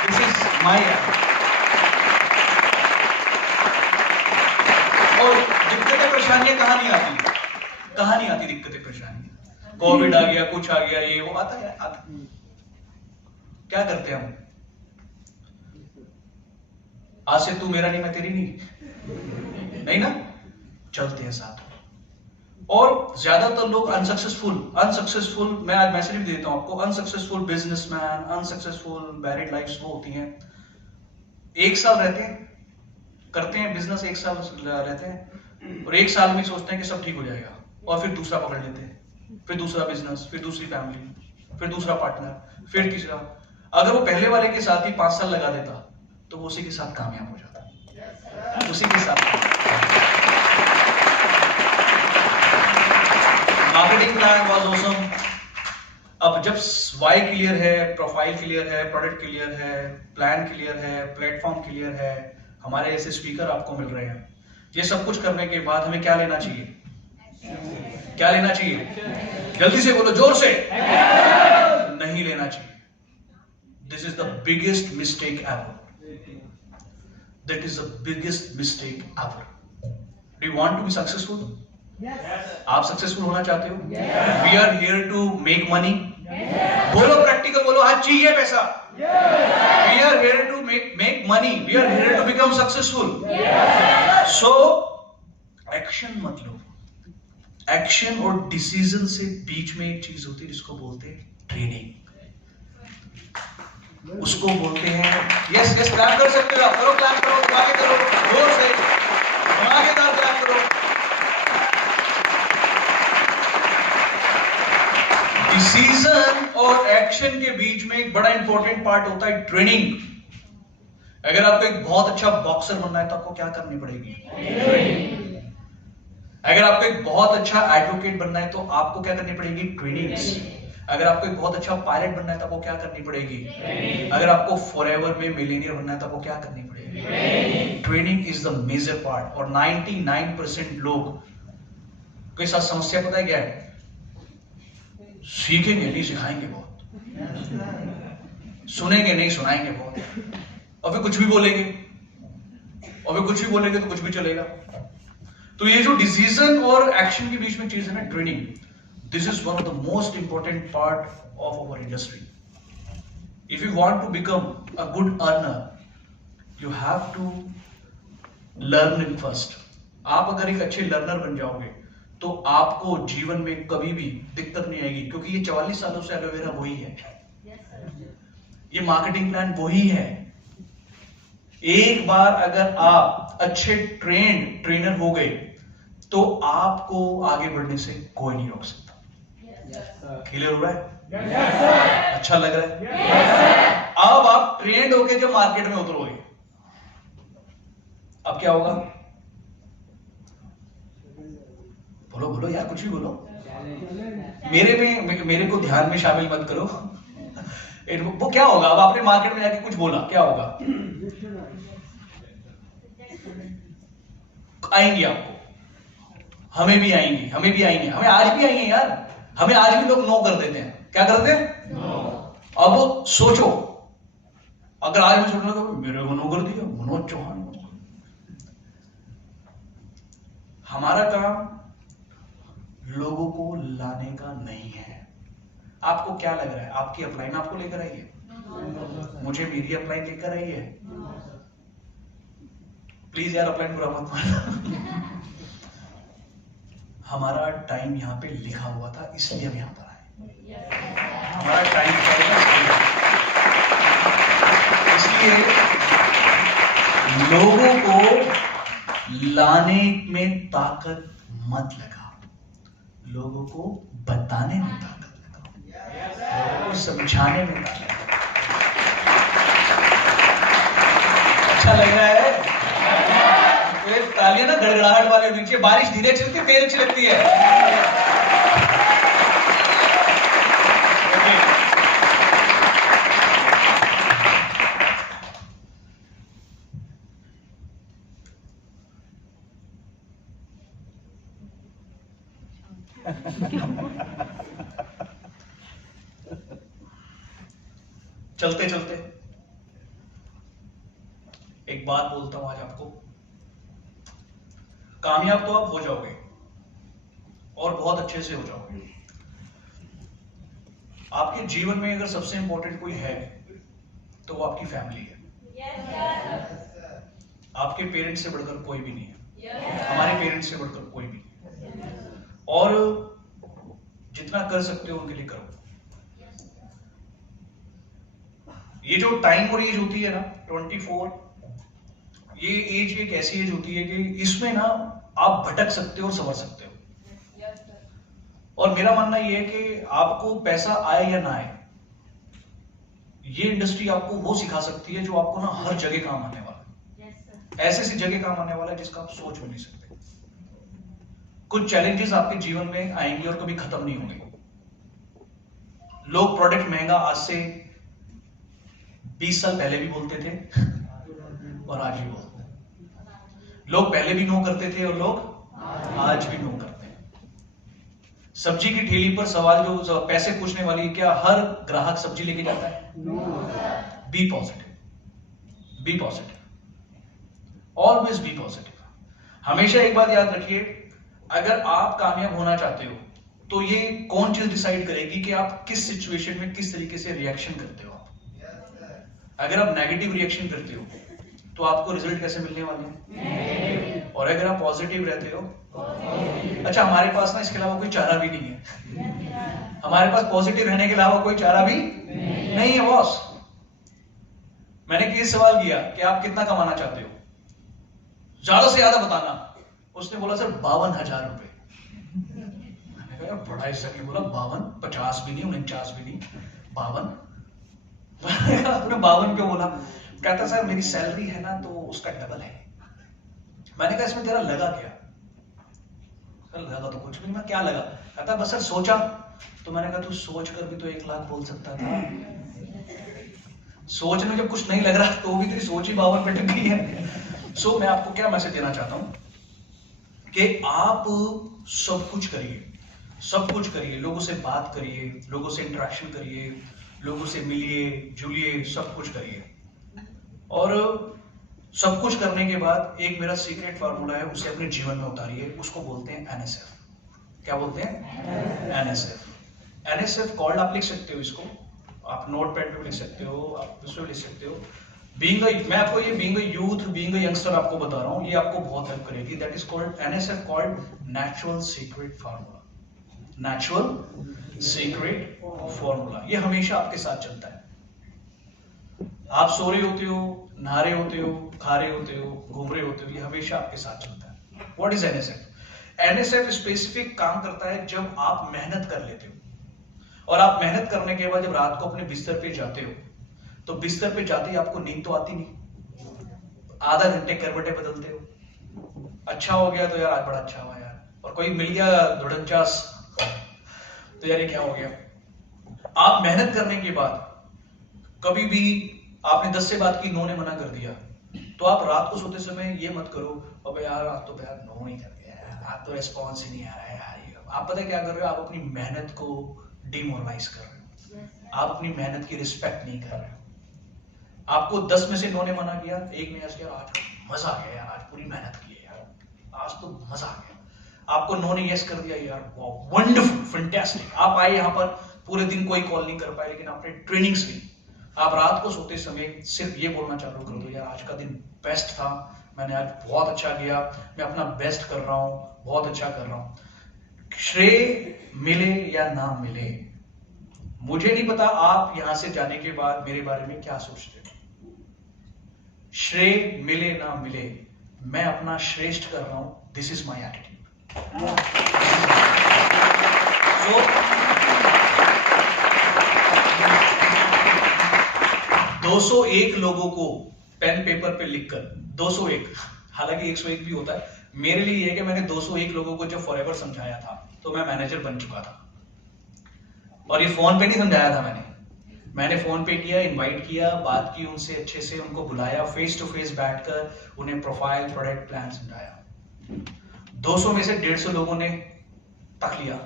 This is my. और दिक्कतें परेशानियां कहां नहीं आती? कहां नहीं आती दिक्कतें परेशानियां? कोविड आ गया, कुछ आ गया, ये वो आता है, आता। क्या करते हैं हम? आज से तू मेरा नहीं, मैं तेरी नहीं ना, चलते हैं साथ। और ज्यादातर लोग अनसक्सेसफुल, मैं आज मैसेज भी देता हूं आपको, unsuccessful businessman, unsuccessful married lifes वो होती हैं 1 साल रहते हैं, करते हैं बिजनेस, 1 साल रहते हैं, और 1 साल में सोचते हैं कि सब ठीक हो जाएगा, और फिर दूसरा पकड़ लेते हैं, फिर दूसरा बिजनेस, फिर दूसरी फैमिली, फिर दूसरा पार्टनर, फिर तीसरा। अगर वो पहले वाले के साथ ही 5 साल लगा देता तो वो उसी के साथ कामयाब हो जाता, उसी के साथ। Marketing plan was awesome. अब जब वाई क्लियर है, प्रोफाइल क्लियर है, प्रोडक्ट क्लियर है, प्लान क्लियर है, प्लेटफॉर्म क्लियर है, हमारे ऐसे स्पीकर आपको मिल रहे हैं, ये सब कुछ करने के बाद हमें क्या लेना चाहिए? क्या लेना चाहिए? जल्दी से बोलो, जोर से। नहीं लेना चाहिए। This is the biggest mistake ever. That is the biggest mistake ever. Do you want to be successful? Yes. आप सक्सेसफुल होना चाहते हो? Yes. We are here to make money. Yes. बोलो प्रैक्टिकल बोलो, हाँ चाहिए पैसा। Yes. We are here to make money. We are here to become successful. Yes. So action मत लो। एक्शन और डिसीजन से बीच में एक चीज होती है जिसको बोलते हैं ट्रेनिंग। उसको बोलते हैं, यस क्लैप कर सकते हो आप, करो क्लैप करो, आगे करो, जोर से धमाकेदार क्लैप करो। डिसीजन और एक्शन के बीच में एक बड़ा इंपॉर्टेंट पार्ट होता है ट्रेनिंग। अगर आपको एक बहुत अच्छा बॉक्सर बनना है तो आपको क्या करनी पड़ेगी? अगर आपको एक बहुत अच्छा एडवोकेट बनना है तो आपको क्या करनी पड़ेगी? ट्रेनिंग्स। अगर आपको एक बहुत अच्छा पायलट बनना है तो आपको क्या करनी पड़ेगी? अगर आपको फॉरएवर में मिलियनियर बनना है तो आपको क्या करनी पड़ेगी? Training is the major part. और 99% लोग के साथ समस्या पता है क्या है? सीखेंगे नहीं, सिखाएंगे बहुत, सुनेंगे नहीं, सुनाएंगे बहुत, और फिर कुछ भी बोलेंगे, और फिर कुछ भी बोलेंगे तो कुछ भी चलेगा। तो ये जो डिसीजन और एक्शन के बीच में चीज है ना, training, this is one of the most important part of our industry. If you want to become a good earner, you have to learn first. आप अगर एक अच्छे लर्नर बन जाओगे तो आपको जीवन में कभी भी दिक्कत नहीं आएगी, क्योंकि ये 44 सालों से एलोवेरा वही है, ये मार्केटिंग प्लान वही है। एक बार अगर आप अच्छे ट्रेनर हो गए तो आपको आगे बढ़ने से कोई नहीं रोक सकता। क्लियर हो रहा है? अच्छा लग रहा है? अब आप ट्रेंड होके जब मार्केट में उतरोगे, अब क्या होगा? बोलो बोलो यार, कुछ भी बोलो। मेरे को ध्यान में शामिल मत करो। वो क्या होगा? अब आपने मार्केट में जाके कुछ बोला, क्या होगा? आएंगे आपको, हमें भी आएंगे, हमें आज भी आएंगे यार। हमें आज भी लोग नो कर देते हैं। क्या करते हैं? अब सोचो, अगर आज मैं सोचने लगा मेरे को नो कर दिया मनोज चौहान। हमारा काम लोगों को लाने का नहीं है। आपको क्या लग रहा है? आपकी अपलाइन आपको लेकर आई है? मुझे मेरी अपलाइन लेकर आई है? प्लीज यार अपलाइन बुरा मत मानना। हमारा टाइम यहाँ पे लिखा हुआ था, इसलिए हम यहाँ पर आए। हमारा टाइम इसलिए लोगों को लाने में ताकत मत लगा, लोगों को बताने में ताकत लगा, लोगों को समझाने में ताकत लगा। अच्छा लग रहा है? तालियां ना गड़गड़ाहट वाले होनी चाहिए। बारिश धीरे चलती है, फिर अच्छी लगती है। चलते चलते एक बात बोलता हूं आज आपको। कामयाब तो आप हो जाओगे और बहुत अच्छे से हो जाओगे। आपके जीवन में अगर सबसे इंपॉर्टेंट कोई है तो वो आपकी फैमिली है। आपके पेरेंट्स से बढ़कर कोई भी नहीं है। हमारे पेरेंट्स से बढ़कर कोई भी नहीं है। और जितना कर सकते हो उनके लिए करो। ये जो टाइम और एज होती है ना 24, ये एज एक ऐसी एज होती है कि इसमें ना आप भटक सकते हो और संवर सकते हो। और मेरा मानना ये है कि आपको पैसा आए या ना आए, ये इंडस्ट्री आपको वो सिखा सकती है जो आपको ना हर जगह काम आने वाला है। ऐसे ऐसी जगह काम आने वाला है जिसका आप सोच भी नहीं सकते। कुछ चैलेंजेस आपके जीवन में आएंगे और कभी खत्म नहीं होंगे। लोग प्रोडक्ट महंगा आज से 20 साल पहले भी बोलते थे और आज भी बोलते हैं। लोग पहले भी नो करते थे और लोग आज भी नो करते हैं। सब्जी की ठेली पर सवाल जो पैसे पूछने वाली, क्या हर ग्राहक सब्जी लेके जाता है? Be positive, be positive, always be positive. हमेशा एक बात याद रखिए, अगर आप कामयाब होना चाहते हो तो ये कौन चीज डिसाइड करेगी कि आप किस सिचुएशन में किस तरीके से रिएक्शन करते हो। अगर आप नेगेटिव रिएक्शन करते हो तो आपको रिजल्ट कैसे मिलने वाले हैं? और अगर आप पॉजिटिव रहते हो, अच्छा हमारे पास ना इसके अलावा कोई चारा भी नहीं है। हमारे पास पॉजिटिव रहने के अलावा कोई चारा भी नहीं है बॉस। मैंने किसी सवाल किया कि आप कितना कमाना चाहते हो, ज्यादा से ज्यादा बताना। उसने बोला सर 52,000 रुपए। मैंने कहा बड़ा हिस्सा नहीं बोला, 52, 50 भी नहीं, 49 भी नहीं, 52। तूने 52 क्यों बोला? कहता सर मेरी सैलरी है ना तो उसका डबल है। मैंने कहा इसमें तेरा लगा क्या? सर लगा तो कुछ भी नहीं। क्या लगा? कहता बस सर सोचा। तो मैंने कहा तू सोच कर भी तो 1 लाख बोल सकता था। सोच में जब कुछ नहीं लग रहा तो भी तेरी सोच ही 52 पे टिक गई है। सो मैं आपको क्या मैसेज देना चाहता हूं कि आप सब कुछ करिए, सब कुछ करिए। लोगों से बात करिए, लोगों से इंटरेक्शन करिए, लोगों से मिलिए जुलिए, सब कुछ करिए। और सब कुछ करने के बाद एक मेरा सीक्रेट फार्मूला है, उसे अपने जीवन में उतारिए। उसको बोलते हैं एनएसएफ। क्या बोलते हैं? एनएसएफ। एनएसएफ कॉल्ड आप लिख सकते हो इसको, आप नोट पैड पे लिख सकते हो, आप उसमें लिख सकते हो। मैं आपको ये being a youth, being a youngster आपको बता रहा हूँ, ये आपको बहुत हेल्प करेगी। That is called NSF called natural secret formula. Natural secret formula ये हमेशा आपके साथ चलता है। आप सो रहे होते हो, नहा रहे होते हो, खा रहे होते हो, घूम रहे होते हो, ये हमेशा आपके साथ चलता है। What is NSF? NSF specific काम करता है जब आप मेहनत कर लेते हो और आप मेहनत करने के बाद जब रात को अपने बिस्तर पे जाते हो तो बिस्तर पे जाते ही आपको नींद तो आती नहीं, आधा घंटे करवटें बदलते हो। अच्छा हो गया तो यार आज बड़ा अच्छा हुआ यार, और कोई मिल गया धुड़नचास तो यार ये क्या हो गया। आप मेहनत करने के बाद कभी भी आपने 10 से बात की, नो ने मना कर दिया, तो आप रात को सोते समय ये मत करो अबे यार आज तो यार नो ही कर दिया यार, आज तो रिस्पॉन्स ही नहीं आ रहा है यार। आप पता है क्या कर रहे हो? आप अपनी मेहनत को डिमोरलाइज कर रहे हो, आप अपनी मेहनत की रिस्पेक्ट नहीं कर रहे हो। आपको 10 में से नो ने मना किया, एक ने ऐसा किया आज मजा आ गया यार, आज पूरी मेहनत की है यार, आज तो मजा आ गया। आपको नो ने यस कर दिया यार, वाह वंडरफुल फैंटास्टिक। आप आए यहाँ पर, पूरे दिन कोई कॉल नहीं कर पाए, लेकिन आपने ट्रेनिंग्स ली। आप रात को सोते समय सिर्फ ये बोलना चालू कर दो, यार आज का दिन बेस्ट था, मैंने आज बहुत अच्छा किया, मैं अपना बेस्ट कर रहा हूं, बहुत अच्छा कर रहा हूं। श्रेय मिले या ना मिले, मुझे नहीं पता आप यहां से जाने के बाद मेरे बारे में क्या सोचते हो। श्रेय मिले ना मिले, मैं अपना श्रेष्ठ कर रहा हूं, दिस इज माई एटीट्यूड। सो 201 लोगों को पेन पेपर पे लिखकर, 201, हालांकि 101 भी होता है, मेरे लिए यह कि मैंने 201 लोगों को जब फॉरएवर समझाया था तो मैं मैनेजर बन चुका था। और ये फोन पे नहीं समझाया था मैंने फोन पे किया, इनवाइट किया, बात की उनसे अच्छे से, उनको बुलाया, फेस टू फेस बैठकर उन्हें प्रोफाइल, प्रोडक्ट, प्लान समझाया। 200 में से 150 लोगों ने तक लिया।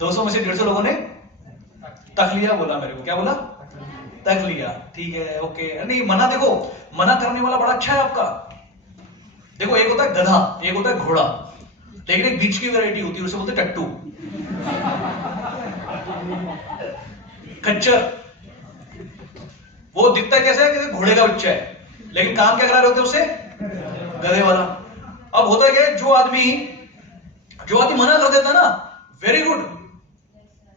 200 में से 150 लोगों ने तक लिया, बोला मेरे को, क्या बोला? तक लिया। ठीक है, ओके। नहीं मना, देखो मना करने वाला बड़ा अच्छा है आपका। देखो एक होता है गधा, एक होता है घोड़ा, लेकिन एक बीच की वैरायटी होती है, उसे बोलते हैं टट्टू, खच्चर। वो दिखता कैसा है? घोड़े का बच्चा है, लेकिन काम क्या करा रहे होते हैं उसे? गधे वाला। अब होता है क्या, जो आदमी मना कर देता ना, वेरी गुड,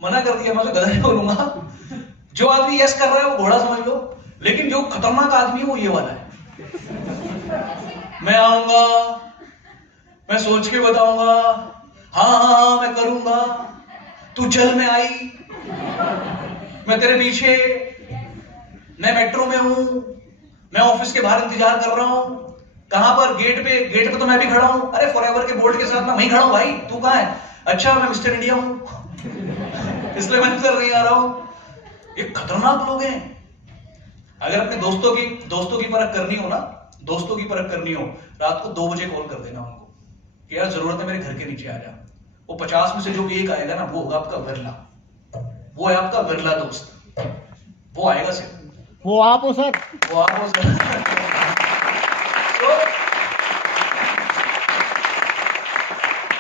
मना कर दिया, मैं उसे गधा नहीं बोलूंगा। जो आदमी यस कर रहा है वो घोड़ा समझ लो, लेकिन जो खतरनाक आदमी है वो ये वाला है। मैं आऊंगा, मैं सोच के बताऊंगा, हाँ मैं करूंगा, तू चल, मैं आई, मैं तेरे पीछे, मैं मेट्रो में हूं, मैं ऑफिस के बाहर इंतजार कर रहा हूं, कहां पर? गेट पे तो मैं भी खड़ा हूं। अरे फॉरएवर के बोर्ड के साथ मैं वहीं खड़ा हूं भाई, तू कहां है? अच्छा मैं मिस्टर इंडिया हूं, इसलिए मैं इधर नहीं आ रहा हूं। ये खतरनाक लोग हैं। अगर अपने दोस्तों की परख करनी हो ना, दोस्तों की परख करनी हो, रात को 2 बजे कॉल कर देना उनको कि यार जरूरत है मेरे घर के नीचे आ जा। वो 50 में से जो एक आएगा ना, वो होगा आपका विरला, वो है आपका विरला दोस्त, वो आएगा सिर्फ। वो आप हो सर, वो आप हो सर। तो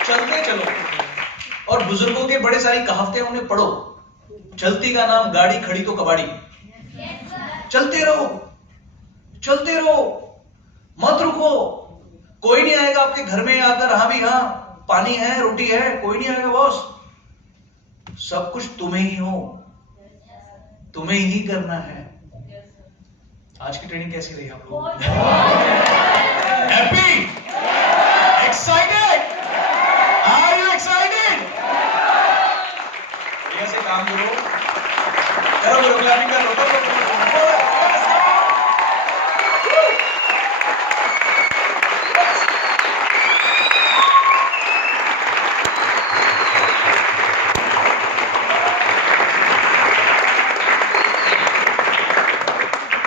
चलते चलो, और बुजुर्गों के बड़े सारी कहावतें उन्हें पढ़ो। चलती का नाम गाड़ी, खड़ी तो कबाड़ी। चलते रहो, चलते रहो, मत रुको। कोई नहीं आएगा आपके घर में आकर, हाँ भी हाँ पानी है, रोटी है, कोई नहीं आएगा बॉस। सब कुछ तुम्हें ही हो, तुम्हें ही करना है। आज की ट्रेनिंग कैसी रही आप लोगों की? Happy? Excited? Are you excited? ऐसे काम करो, क्लैपिंग करो,